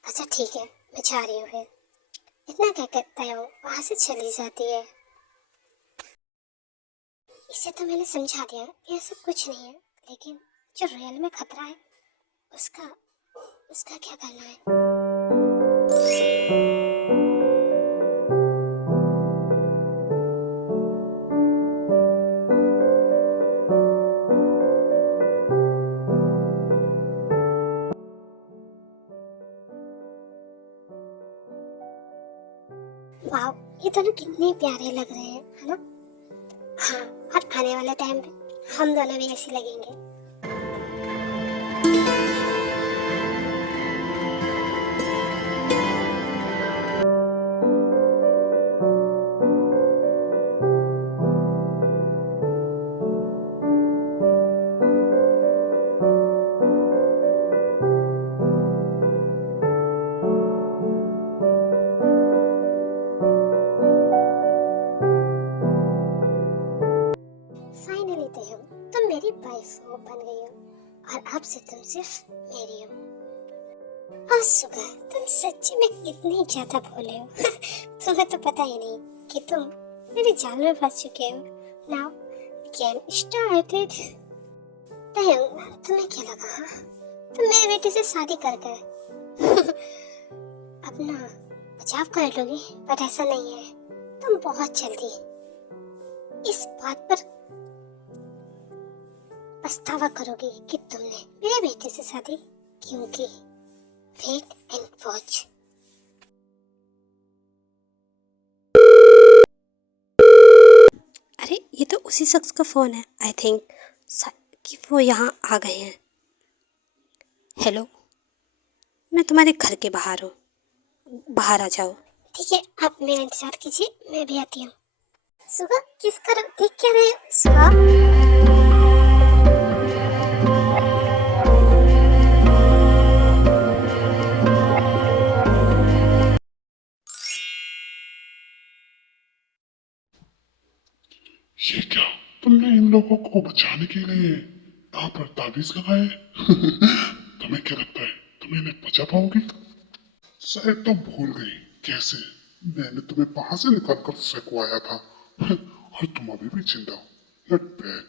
अच्छा ठीक है, मैं जा रही हूँ फिर। इतना कहकर तयोंग वहां से चली जाती है। इसे तो मैंने समझा दिया कि ऐसा कुछ नहीं है, लेकिन जो रियल में खतरा है उसका उसका क्या करना है? वाह, ये दोनों कितने प्यारे लग रहे हैं, है ना? हाँ, और आने वाले टाइम पे हम दोनों भी ऐसे लगेंगे। फाइनली तुम मेरी वाइफ हो, बन गई हो, और अब से तुम सिर्फ मेरी हो। और सुगा, तुम सच्ची में कितनी ज्यादा भोले हो। तुम्हें तो पता ही नहीं कि तुम मेरे जाल में फंस चुके हो। Now game started. तुम्हें क्या लगा, हाँ? तुम मेरे बेटे से शादी कर अपना बचाव कर लोगी, पर ऐसा नहीं है। तुम बहुत जल्दी इस बात पर पछतावा करोगी कि तुमने मेरे बेटे से शादी क्यों की। Wait and watch. अरे ये तो उसी शख्स का फ़ोन है, आई थिंक कि वो यहाँ आ गए हैं। हेलो, मैं तुम्हारे घर के बाहर हूँ, बाहर आ जाओ। ठीक है, आप मेरा इंतजार कीजिए, मैं भी आती हूँ। सुगा, किस तरफ देख क्या रहे हो? सुगा, ये क्या, तुमने इन लोगों को बचाने के लिए यहाँ पर ताबीज लगाए? तुम्हें क्या लगता है तुम इन्हें बचा पाओगी? शायद तुम भूल गई कैसे मैंने तुम्हें वहां से निकाल कर फेंकवाया था। और तुम अभी भी जिंदा हो। Not bad.